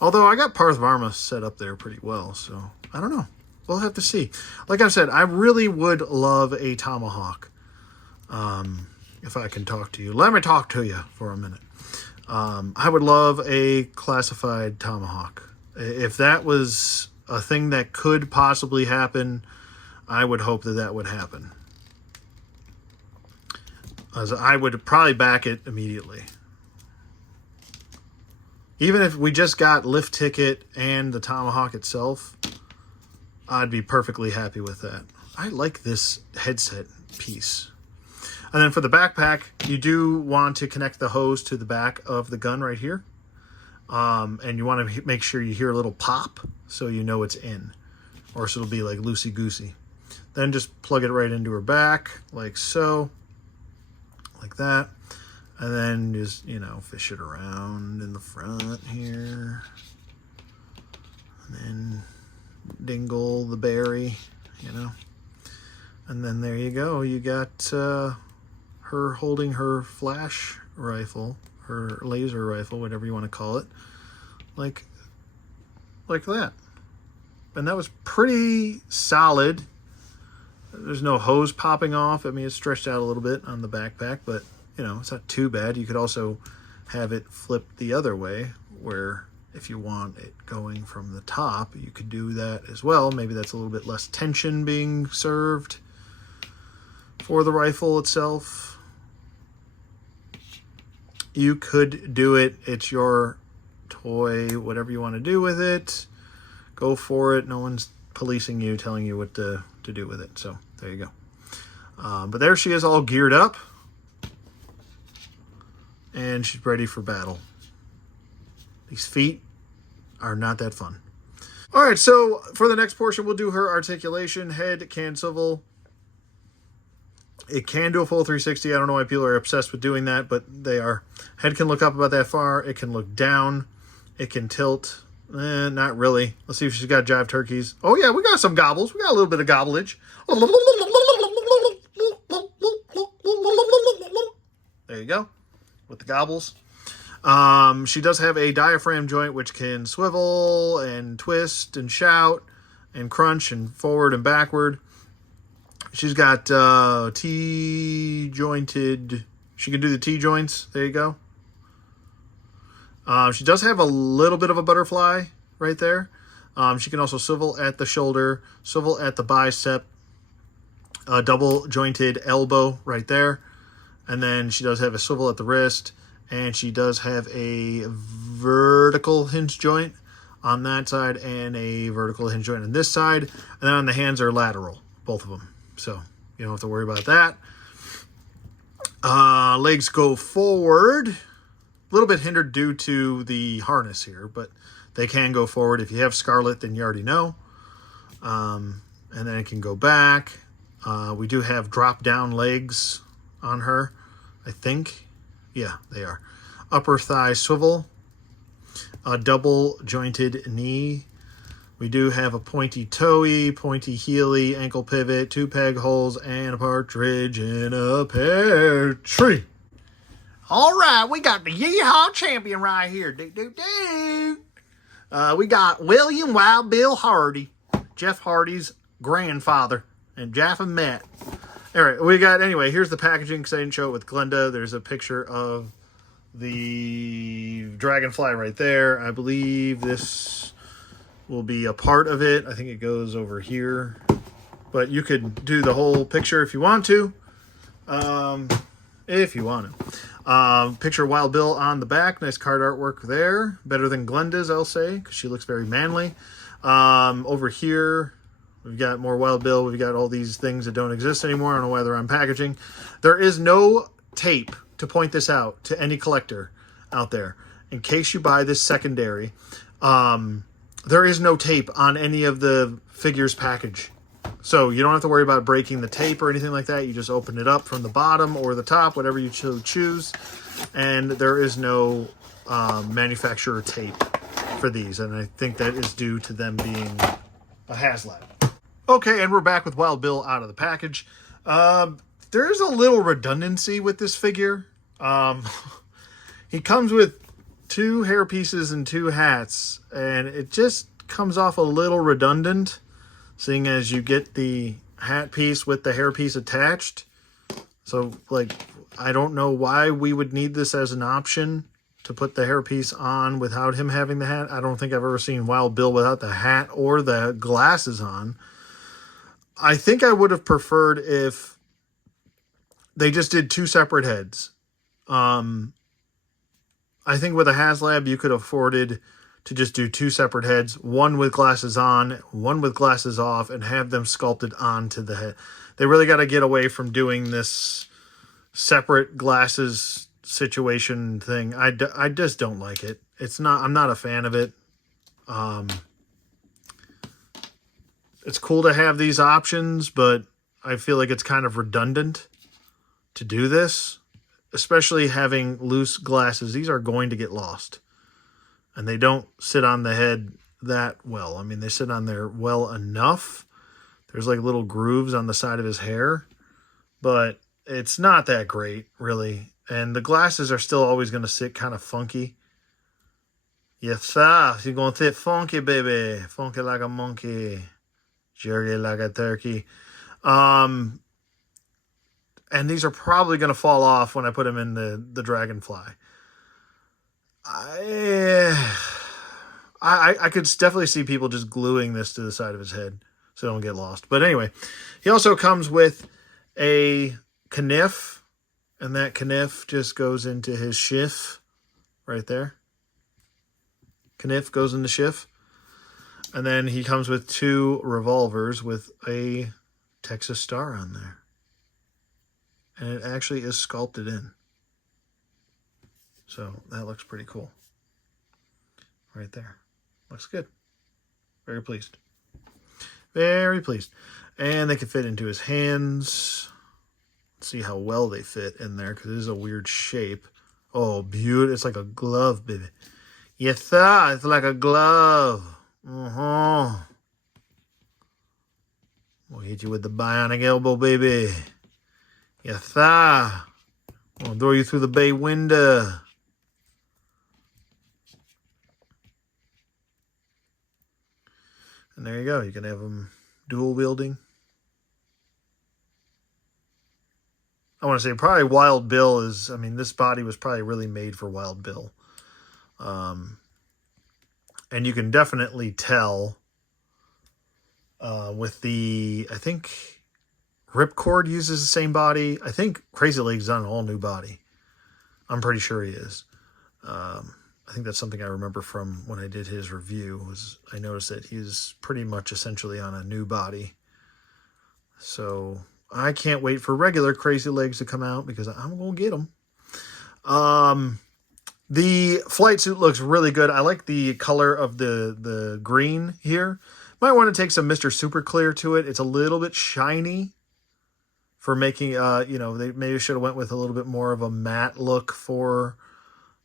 Although I got Partharma set up there pretty well, so I don't know. We'll have to see. Like I said, I really would love a tomahawk. If I can talk to you. Let me talk to you for a minute. I would love a classified tomahawk. If that was a thing that could possibly happen, I would hope that that would happen. As I would probably back it immediately. Even if we just got lift ticket and the tomahawk itself, I'd be perfectly happy with that. I like this headset piece. And then for the backpack, you do want to connect the hose to the back of the gun right here. And you want to make sure you hear a little pop so you know it's in. Or else it'll be like loosey-goosey. Then just plug it right into her back, like so. Like that. And then just, you know, fish it around in the front here. And then dingle the berry, you know. And then there you go. You got her holding her flash rifle, her laser rifle, whatever you want to call it, like that. And that was pretty solid. There's no hose popping off. I mean, it's stretched out a little bit on the backpack, but, you know, it's not too bad. You could also have it flipped the other way, where if you want it going from the top, you could do that as well. Maybe that's a little bit less tension being served for the rifle itself. You could do it. It's your toy, whatever you want to do with it. Go for it. No one's policing you, telling you what to do with it. So there you go. But there she is, all geared up. And she's ready for battle. These feet are not that fun. All right, so for the next portion, we'll do her articulation. Head can swivel. It can do a full 360. I don't know why people are obsessed with doing that, but they are. Head can look up about that far. It can look down. It can tilt. Not really. Let's see if she's got jive turkeys. Oh, yeah, we got some gobbles. We got a little bit of gobblage. There you go. With the gobbles. She does have a diaphragm joint, which can swivel and twist and shout and crunch and forward and backward. She's got T-jointed. She can do the T-joints. There you go. She does have a little bit of a butterfly right there. She can also swivel at the shoulder, swivel at the bicep, double jointed elbow right there. And then she does have a swivel at the wrist. And she does have a vertical hinge joint on that side and a vertical hinge joint on this side. And then on the hands are lateral, both of them. So you don't have to worry about that. Legs go forward. A little bit hindered due to the harness here, but they can go forward. If you have Scarlet, then you already know. And then it can go back. We do have drop-down legs on her, I think. Yeah, they are. Upper thigh swivel. A double jointed knee. We do have a pointy toey, pointy heely, ankle pivot, 2 peg holes, and a partridge in a pear tree. All right, we got the Yeehaw champion right here. We got William Wild Bill Hardy, Jeff Hardy's grandfather, and Jeff and Matt. All right, we got, anyway, here's the packaging because I didn't show it with Glenda. There's a picture of the Dragonfly right there. I believe this will be a part of it. I think it goes over here. But you could do the whole picture if you want to. If you want to. Picture Wild Bill on the back. Nice card artwork there. Better than Glenda's, I'll say, because she looks very manly. Over here, we've got more Wild Bill. We've got all these things that don't exist anymore. I don't know why they're on packaging. There is no tape to point this out to any collector out there. In case you buy this secondary, there is no tape on any of the figures package. So you don't have to worry about breaking the tape or anything like that. You just open it up from the bottom or the top, whatever you choose. And there is no manufacturer tape for these. And I think that is due to them being a Haslab. Okay, and we're back with Wild Bill out of the package. There's a little redundancy with this figure. He comes with 2 hair pieces and 2 hats, and it just comes off a little redundant, seeing as you get the hat piece with the hair piece attached. So, like, I don't know why we would need this as an option to put the hair piece on without him having the hat. I don't think I've ever seen Wild Bill without the hat or the glasses on. I think I would have preferred if they just did 2 separate heads. I think with a Haslab, you could have afforded to just do 2 separate heads, one with glasses on, one with glasses off, and have them sculpted onto the head. They really got to get away from doing this separate glasses situation thing. I just don't like it. I'm not a fan of it. It's cool to have these options, but I feel like it's kind of redundant to do this, especially having loose glasses. These are going to get lost, and they don't sit on the head that well. I mean, they sit on there well enough. There's like little grooves on the side of his hair, but it's not that great, really. And the glasses are still always going to sit kind of funky. Yes, sir. You're going to sit funky, baby. Funky like a monkey. Jerky like a turkey. And these are probably going to fall off when I put them in the Dragonfly. I could definitely see people just gluing this to the side of his head so don't get lost. But anyway, he also comes with a kniff, and that kniff just goes into his shift right there. Kniff goes in the shift. And then he comes with 2 revolvers with a Texas star on there. And it actually is sculpted in. So that looks pretty cool. Right there. Looks good. Very pleased. Very pleased. And they can fit into his hands. Let's see how well they fit in there, because it is a weird shape. Oh, beautiful. It's like a glove, baby. Yes, sir. It's like a glove. We'll hit you with the bionic elbow, baby. Yes, sir. We'll throw you through the bay window. And there you go. You can have them dual wielding. I want to say probably Wild Bill is, I mean, this body was probably really made for Wild Bill. And you can definitely tell with the, I think Ripcord uses the same body. I think Crazylegs is on an all new body. I'm pretty sure he is. I think that's something I remember from when I did his review, was I noticed that he's pretty much essentially on a new body. So I can't wait for regular Crazylegs to come out, because I'm going to get them. The flight suit looks really good. I like the color of the green here. Might want to take some Mr. Super Clear to it. It's a little bit shiny for making, they maybe should have went with a little bit more of a matte look for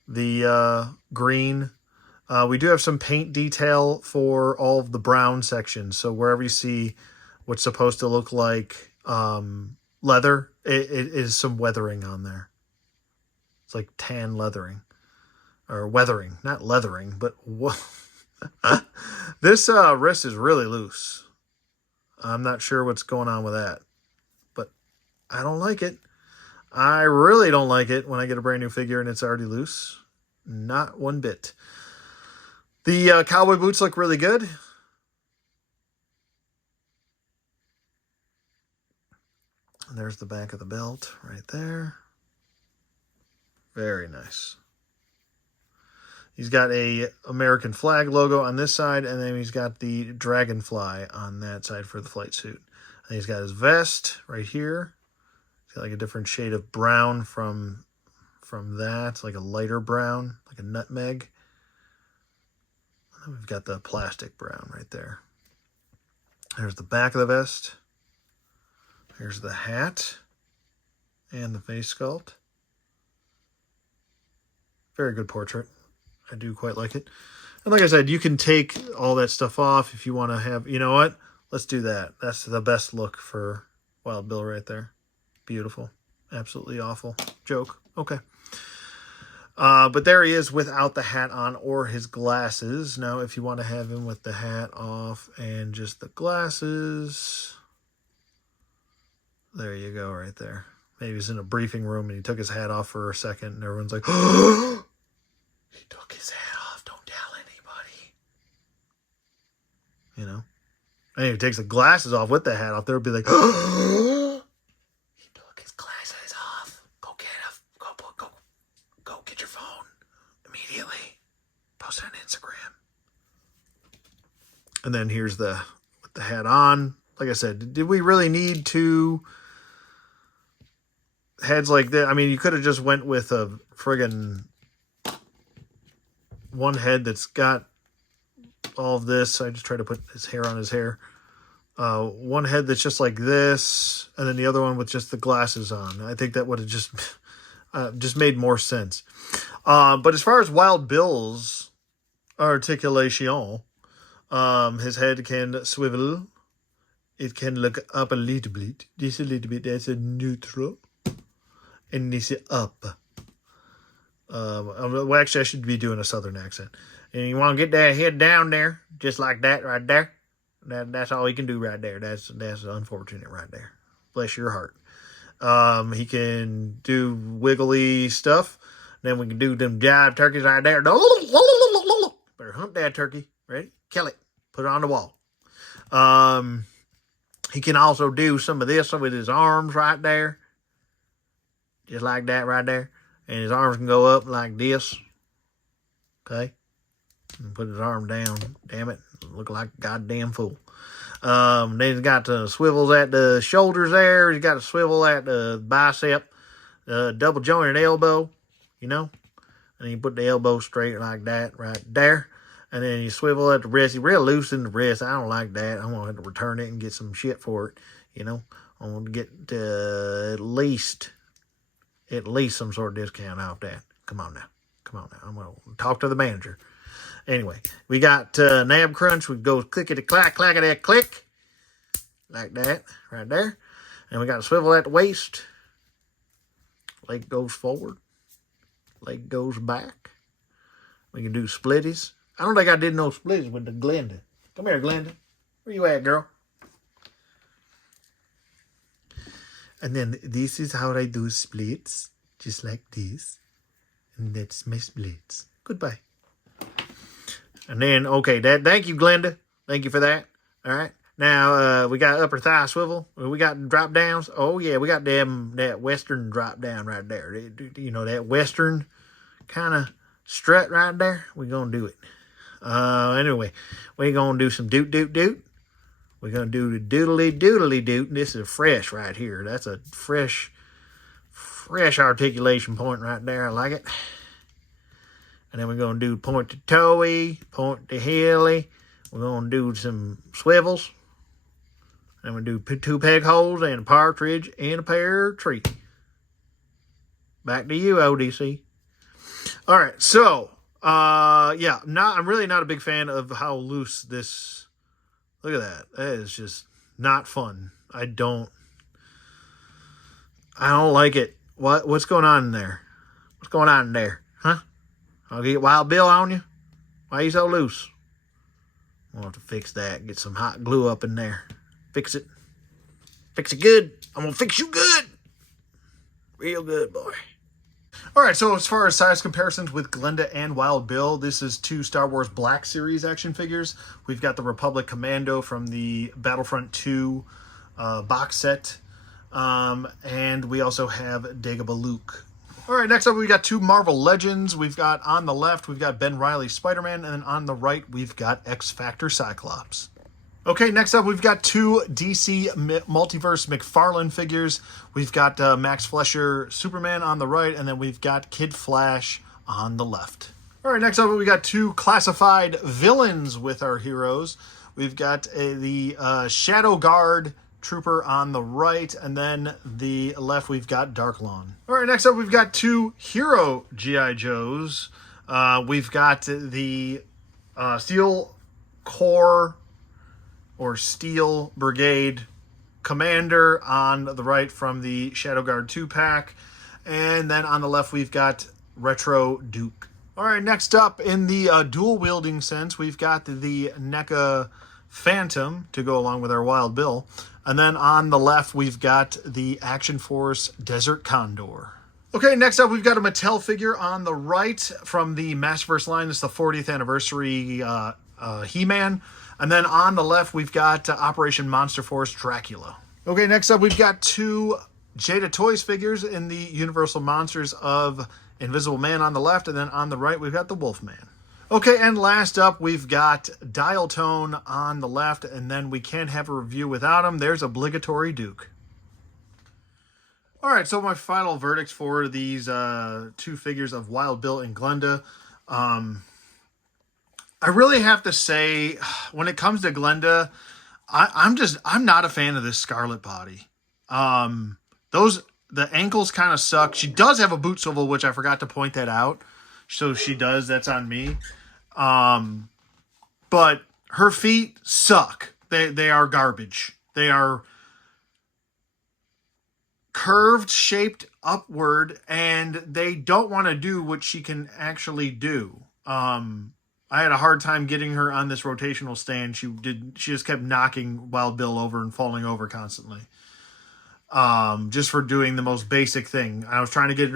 the green. We do have some paint detail for all of the brown sections. So wherever you see what's supposed to look like leather, it is some weathering on there. It's like tan leathering. Or weathering, not leathering, but this wrist is really loose. I'm not sure what's going on with that, but I don't like it. I really don't like it when I get a brand new figure and it's already loose. Not one bit. The cowboy boots look really good. And there's the back of the belt right there. Very nice. He's got a American flag logo on this side, and then he's got the Dragonfly on that side for the flight suit. And he's got his vest right here. It's got like a different shade of brown from that, like a lighter brown, like a nutmeg. And we've got the plastic brown right there. There's the back of the vest. Here's the hat and the face sculpt. Very good portrait. I do quite like it. And like I said, you can take all that stuff off if you want to have, you know what? Let's do that. That's the best look for Wild Bill right there. Beautiful. Absolutely awful. Joke. Okay. But there he is without the hat on or his glasses. Now, if you want to have him with the hat off and just the glasses, there you go right there. Maybe he's in a briefing room and he took his hat off for a second and everyone's like, oh! He took his hat off. Don't tell anybody. You know? And if he takes the glasses off with the hat off, they'll be like, oh! He took his glasses off. Go get your phone immediately. Post it on Instagram. And then here's with the hat on. Like I said, did we really need to heads like this. I mean, you could have just went with a friggin' one head that's got all of this. I just tried to put his hair on his hair. One head that's just like this, and then the other one with just the glasses on. I think that would have just made more sense. But as far as Wild Bill's articulation, his head can swivel. It can look up a little bit. This a little bit. That's a neutral. And this is up. Well, actually, I should be doing a southern accent. And you want to get that head down there, just like that right there. That's all he can do right there. That's unfortunate right there. Bless your heart. He can do wiggly stuff. Then we can do them jive turkeys right there. Better hunt that turkey. Ready? Kill it. Put it on the wall. He can also do some of this with his arms right there. Just like that right there. And his arms can go up like this. Okay? And put his arm down. Damn it. Look like a goddamn fool. Then he's got the swivels at the shoulders there. He's got a swivel at the bicep. Double jointed elbow. You know? And you put the elbow straight like that right there. And then you swivel at the wrist. You're real loose in the wrist. I don't like that. I want to have to return it and get some shit for it. You know? I want to get at least some sort of discount off that. Come on now. I'm going to talk to the manager. Anyway, we got nab crunch. We go clickety-clack, clackety-click. Like that. Right there. And we got a swivel at the waist. Leg goes forward. Leg goes back. We can do splitties. I don't think I did no splitties with the Glenda. Come here, Glenda. Where you at, girl? And then this is how I do splits. Just like this. And that's my splits. Goodbye. And then, okay, thank you, Glenda. Thank you for that. All right. Now, we got upper thigh swivel. We got drop downs. Oh, yeah, we got that Western drop down right there. You know, that Western kind of strut right there. We're going to do it. Anyway, we're going to do some doot. We're going to do the doodly. This is fresh right here. That's a fresh articulation point right there. I like it. And then we're going to do point to toey, point to hilly. We're going to do some swivels. And we're going to do 2 peg holes and a partridge and a pear tree. Back to you, ODC. All right, so, yeah, I'm really not a big fan of how loose this, look at that. That is just not fun. I don't like it. What's going on in there? What's going on in there? Huh? I'll get Wild Bill on you? Why are you so loose? I'll have to fix that. Get some hot glue up in there. Fix it. Fix it good. I'm going to fix you good. Real good, boy. All right, so as far as size comparisons with Glenda and Wild Bill, this is 2 Star Wars Black Series action figures. We've got the Republic Commando from the Battlefront 2 box set. And we also have Dagobah Luke. All right, next up we got 2 Marvel Legends. We've got on the left, we've got Ben Reilly Spider-Man, and then on the right, we've got X-Factor Cyclops. Okay, next up we've got 2 DC Multiverse McFarlane figures. We've got Max Fleischer Superman on the right, and then we've got Kid Flash on the left. All right, next up we got 2 classified villains with our heroes. We've got the Shadow Guard Trooper on the right, and then the left we've got Dark Lawn. All right, next up we've got 2 hero G.I. Joes. We've got the Steel Corps or Steel Brigade Commander on the right from the Shadow Guard 2-pack, and then on the left we've got Retro Duke. All right, next up in the dual wielding sense, we've got the NECA Phantom to go along with our Wild Bill. And then on the left, we've got the Action Force Desert Condor. Okay, next up, we've got a Mattel figure on the right from the Masterverse line. This is the 40th anniversary He-Man. And then on the left, we've got Operation Monster Force Dracula. Okay, next up, we've got 2 Jada Toys figures in the Universal Monsters of Invisible Man on the left. And then on the right, we've got the Wolfman. Okay, and last up, we've got Dial Tone on the left, and then we can't have a review without him. There's Obligatory Duke. All right, so my final verdicts for these two figures of Wild Bill and Glenda. I really have to say, when it comes to Glenda, I'm not a fan of this Scarlet body. The ankles kind of suck. She does have a boot swivel, which I forgot to point that out. So she does. That's on me. But her feet suck. They are garbage. They are curved, shaped upward, and they don't want to do what she can actually do. I had a hard time getting her on this rotational stand. She just kept knocking Wild Bill over and falling over constantly. Just for doing the most basic thing. I was trying to get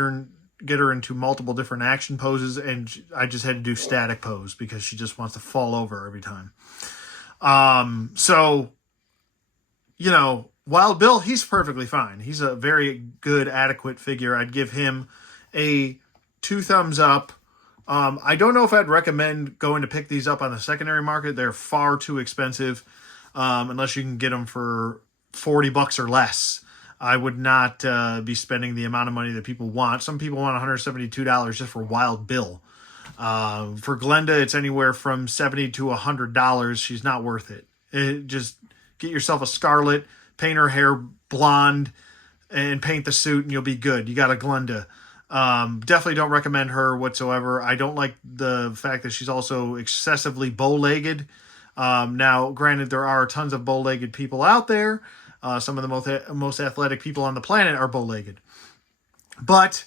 her into multiple different action poses, and I just had to do static pose because she just wants to fall over every time. So, you know, Wild Bill, he's perfectly fine. He's a very good, adequate figure. I'd give him a 2 thumbs up. I don't know if I'd recommend going to pick these up on the secondary market. They're far too expensive, unless you can get them for $40 or less. I would not be spending the amount of money that people want. Some people want $172 just for Wild Bill. For Glenda, it's anywhere from $70 to $100. She's not worth it. Just get yourself a Scarlet, paint her hair blonde, and paint the suit, and you'll be good. You got a Glenda. Definitely don't recommend her whatsoever. I don't like the fact that she's also excessively bow-legged. Now, granted, there are tons of bow-legged people out there. Some of the most athletic people on the planet are bow-legged. But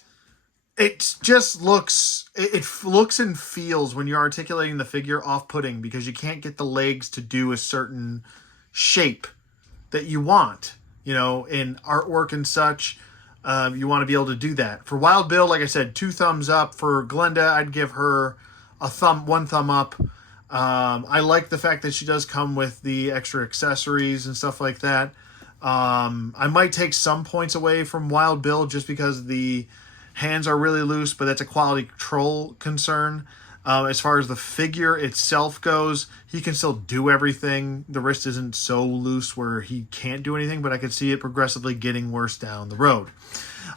it just looks and feels, when you're articulating the figure, off-putting because you can't get the legs to do a certain shape that you want, you know, in artwork and such. You want to be able to do that. For Wild Bill, like I said, 2 thumbs up. For Glenda, I'd give her 1 thumb up. I like the fact that she does come with the extra accessories and stuff like that. I might take some points away from Wild Bill just because the hands are really loose, but that's a quality control concern. As far as the figure itself goes, he can still do everything. The wrist isn't so loose where he can't do anything, but I could see it progressively getting worse down the road.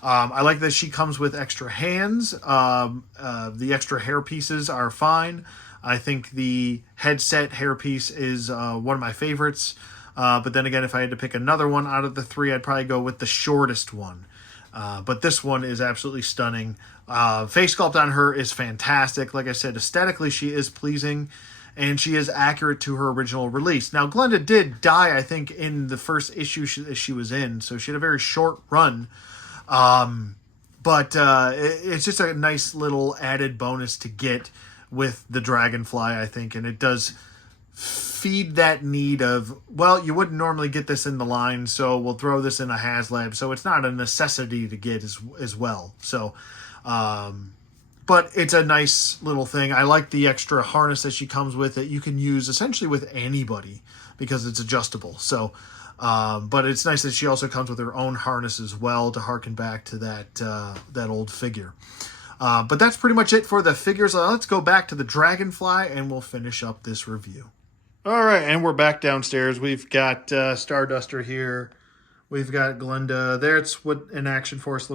I like that she comes with extra hands. The extra hair pieces are fine. I think the headset hairpiece is one of my favorites. But then again, if I had to pick another one out of the 3, I'd probably go with the shortest one. But this one is absolutely stunning. Face sculpt on her is fantastic. Like I said, aesthetically, she is pleasing, and she is accurate to her original release. Now, Glenda did die, I think, in the first issue she was in, so she had a very short run. But it's just a nice little added bonus to get with the Dragonfly, I think, and it does feed that need of, well, you wouldn't normally get this in the line, so we'll throw this in a Haslab, so it's not a necessity to get as well. So, but it's a nice little thing. I like the extra harness that she comes with that you can use essentially with anybody because it's adjustable. So, but it's nice that she also comes with her own harness as well to harken back to that old figure. But that's pretty much it for the figures. Let's go back to the Dragonfly and we'll finish up this review. All right, and we're back downstairs. We've got Starduster here. We've got Glenda. There's what an Action Force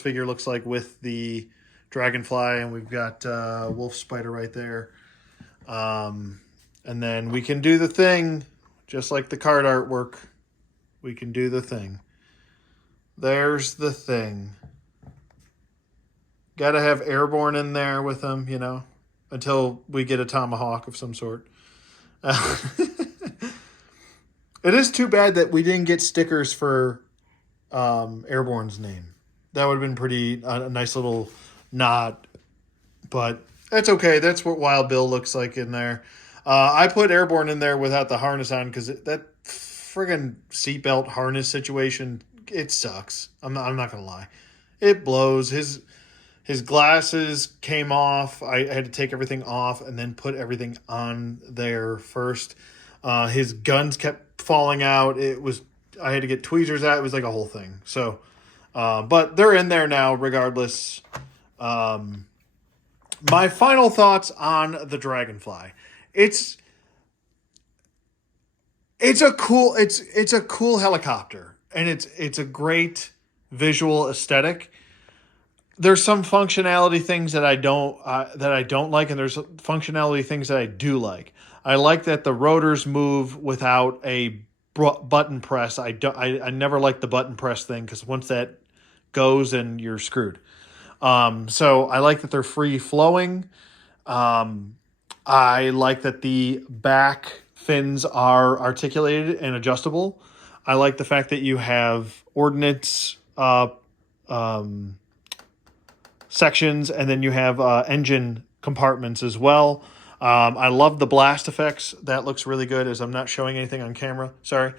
figure looks like with the Dragonfly, and we've got Wolf Spider right there. And then we can do the thing, just like the card artwork. We can do the thing. There's the thing. Got to have Airborne in there with them, you know, until we get a Tomahawk of some sort. It is too bad that we didn't get stickers for Airborne's name. That would have been a nice little nod, but that's okay. That's what Wild Bill looks like in there. I put Airborne in there without the harness on because that friggin' seatbelt harness situation, it sucks. I'm not gonna lie, it blows. His glasses came off. I had to take everything off and then put everything on there first. His guns kept falling out. I had to get tweezers out. It was like a whole thing. So, but they're in there now regardless. My final thoughts on the Dragonfly. It's a cool helicopter, and it's a great visual aesthetic. There's some functionality things that I don't like, and there's functionality things that I do like. I like that the rotors move without a button press. I never liked the button press thing because once that goes, and you're screwed. So I like that they're free flowing. I like that the back fins are articulated and adjustable. I like the fact that you have ordnance sections, and then you have engine compartments as well. I love the blast effects. That looks really good, as I'm not showing anything on camera. Sorry.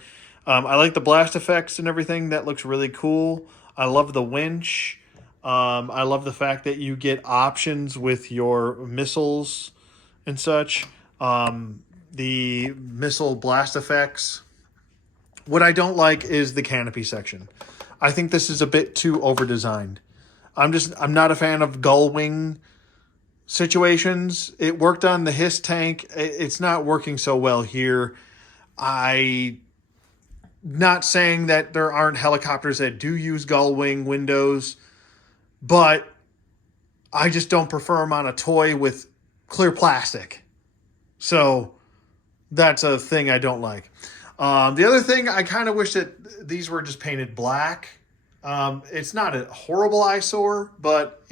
I like the blast effects and everything. That looks really cool. I love the winch. I love the fact that you get options with your missiles and such. The missile blast effects. What I don't like is the canopy section. I think this is a bit too over-designed. I'm not a fan of gull wing situations. It worked on the Hiss tank. It's not working so well here. Not saying that there aren't helicopters that do use gull wing windows, but I just don't prefer them on a toy with clear plastic. So that's a thing I don't like. The other thing, I kind of wish that these were just painted black. It's not a horrible eyesore, but,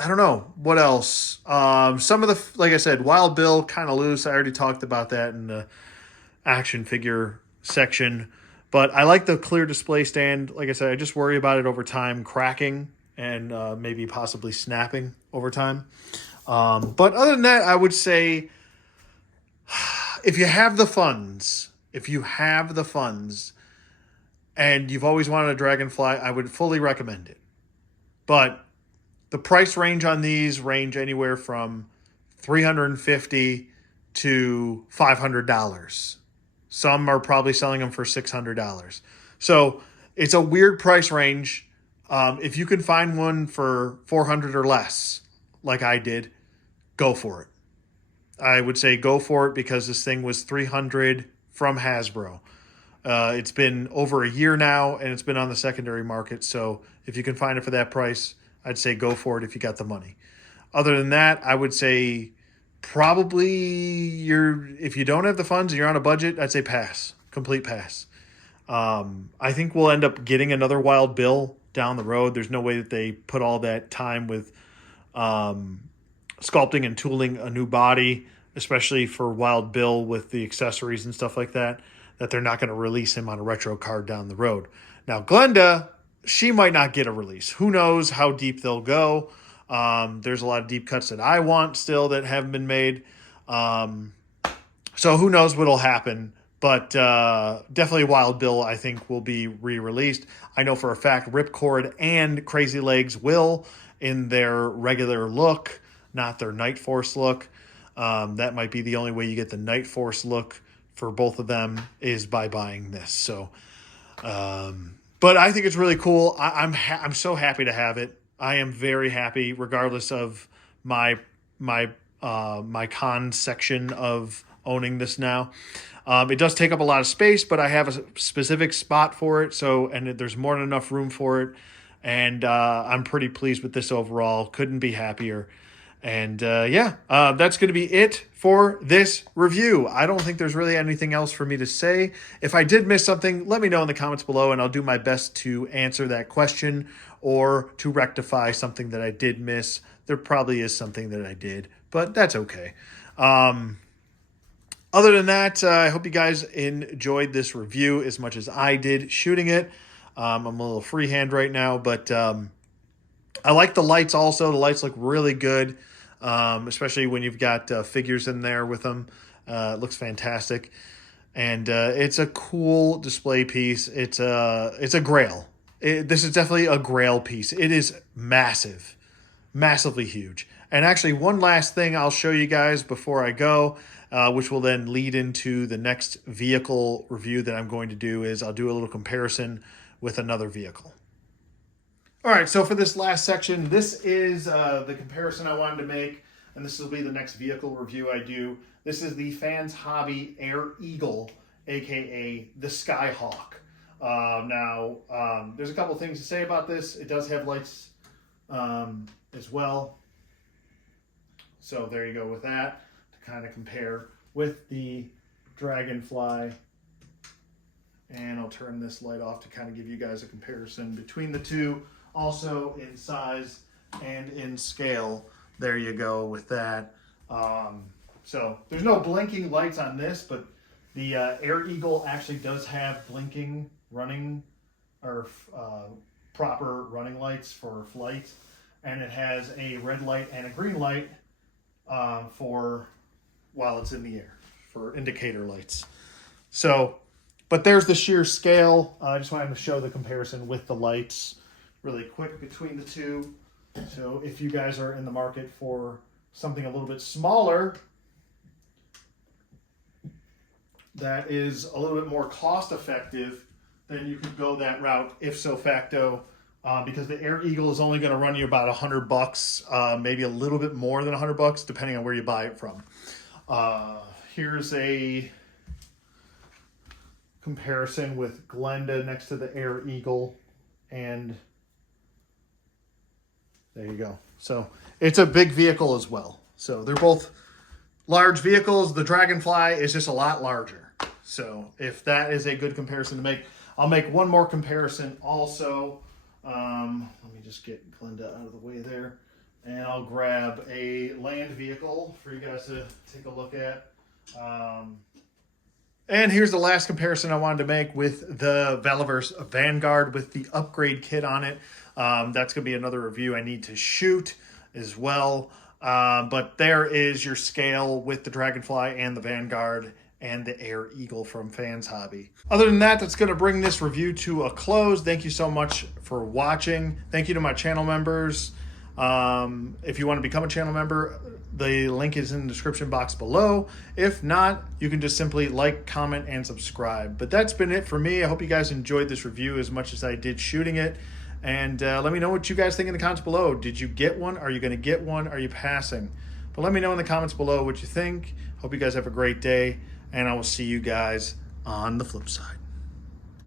I don't know. What else? Some of the, like I said, Wild Bill, kind of loose. I already talked about that in the action figure section. But I like the clear display stand. Like I said, I just worry about it over time cracking and maybe possibly snapping over time. But other than that, I would say if you have the funds, and you've always wanted a Dragonfly, I would fully recommend it. But the price range on these range anywhere from $350 to $500. Some are probably selling them for $600. So it's a weird price range. If you can find one for $400 or less, like I did, go for it. I would say go for it because this thing was $300 from Hasbro. It's been over a year now, and it's been on the secondary market. So if you can find it for that price, I'd say go for it if you got the money. Other than that, I would say probably if you don't have the funds and you're on a budget, I'd say pass. Complete pass. I think we'll end up getting another Wild Bill down the road. There's no way that they put all that time with sculpting and tooling a new body, especially for Wild Bill with the accessories and stuff like that they're not going to release him on a retro card down the road. Now, Glenda, she might not get a release. Who knows how deep they'll go. There's a lot of deep cuts that I want still that haven't been made. So who knows what'll happen. But definitely Wild Bill, I think, will be re-released. I know for a fact Ripcord and Crazy Legs will in their regular look, not their Night Force look. That might be the only way you get the Night Force look for both of them is by buying this. So, but I think it's really cool. I'm so happy to have it. I am very happy, regardless of my con section of owning this now. It does take up a lot of space, but I have a specific spot for it. And there's more than enough room for it. And I'm pretty pleased with this overall. Couldn't be happier. And that's going to be it for this review. I don't think there's really anything else for me to say. If I did miss something, let me know in the comments below, and I'll do my best to answer that question or to rectify something that I did miss. There probably is something that I did, but that's okay. Other than that, I hope you guys enjoyed this review as much as I did shooting it. I'm a little freehand right now, but I like the lights also. The lights look really good, especially when you've got figures in there with them. It looks fantastic. And it's a cool display piece. It's a Grail. This is definitely a Grail piece. It is massive, massively huge. And actually, one last thing I'll show you guys before I go, which will then lead into the next vehicle review that I'm going to do, is I'll do a little comparison with another vehicle. All right, so for this last section, this is the comparison I wanted to make, and this will be the next vehicle review I do. This is the Fans Hobby Air Eagle, a.k.a. the Skyhawk. There's a couple things to say about this. It does have lights as well. So there you go with that, to kind of compare with the Dragonfly. And I'll turn this light off to kind of give you guys a comparison between the two. Also in size and in scale. There you go with that. So there's no blinking lights on this, but the Air Eagle actually does have blinking running or proper running lights for flight. And it has a red light and a green light for while it's in the air, for indicator lights. So, but there's the sheer scale. I just wanted to show the comparison with the lights really quick between the two. So if you guys are in the market for something a little bit smaller that is a little bit more cost effective, then you could go that route if so facto, because the Air Eagle is only going to run you about $100, maybe a little bit more than $100, depending on where you buy it from. Here's a comparison with Glenda next to the Air Eagle, and there you go. So it's a big vehicle as well. So they're both large vehicles. The Dragonfly is just a lot larger. So if that is a good comparison to make, I'll make one more comparison also. Let me just get Glenda out of the way there. And I'll grab a land vehicle for you guys to take a look at. And here's the last comparison I wanted to make with the Valiverse Vanguard with the upgrade kit on it. That's going to be another review I need to shoot as well. But there is your scale with the Dragonfly and the Vanguard and the Air Eagle from Fans Hobby. Other than that, that's going to bring this review to a close. Thank you so much for watching. Thank you to my channel members. If you want to become a channel member, the link is in the description box below. If not, you can just simply like, comment, and subscribe. But that's been it for me. I hope you guys enjoyed this review as much as I did shooting it. And let me know what you guys think in the comments below. Did you get one? Are you going to get one? Are you passing? But let me know in the comments below what you think. Hope you guys have a great day. And I will see you guys on the flip side.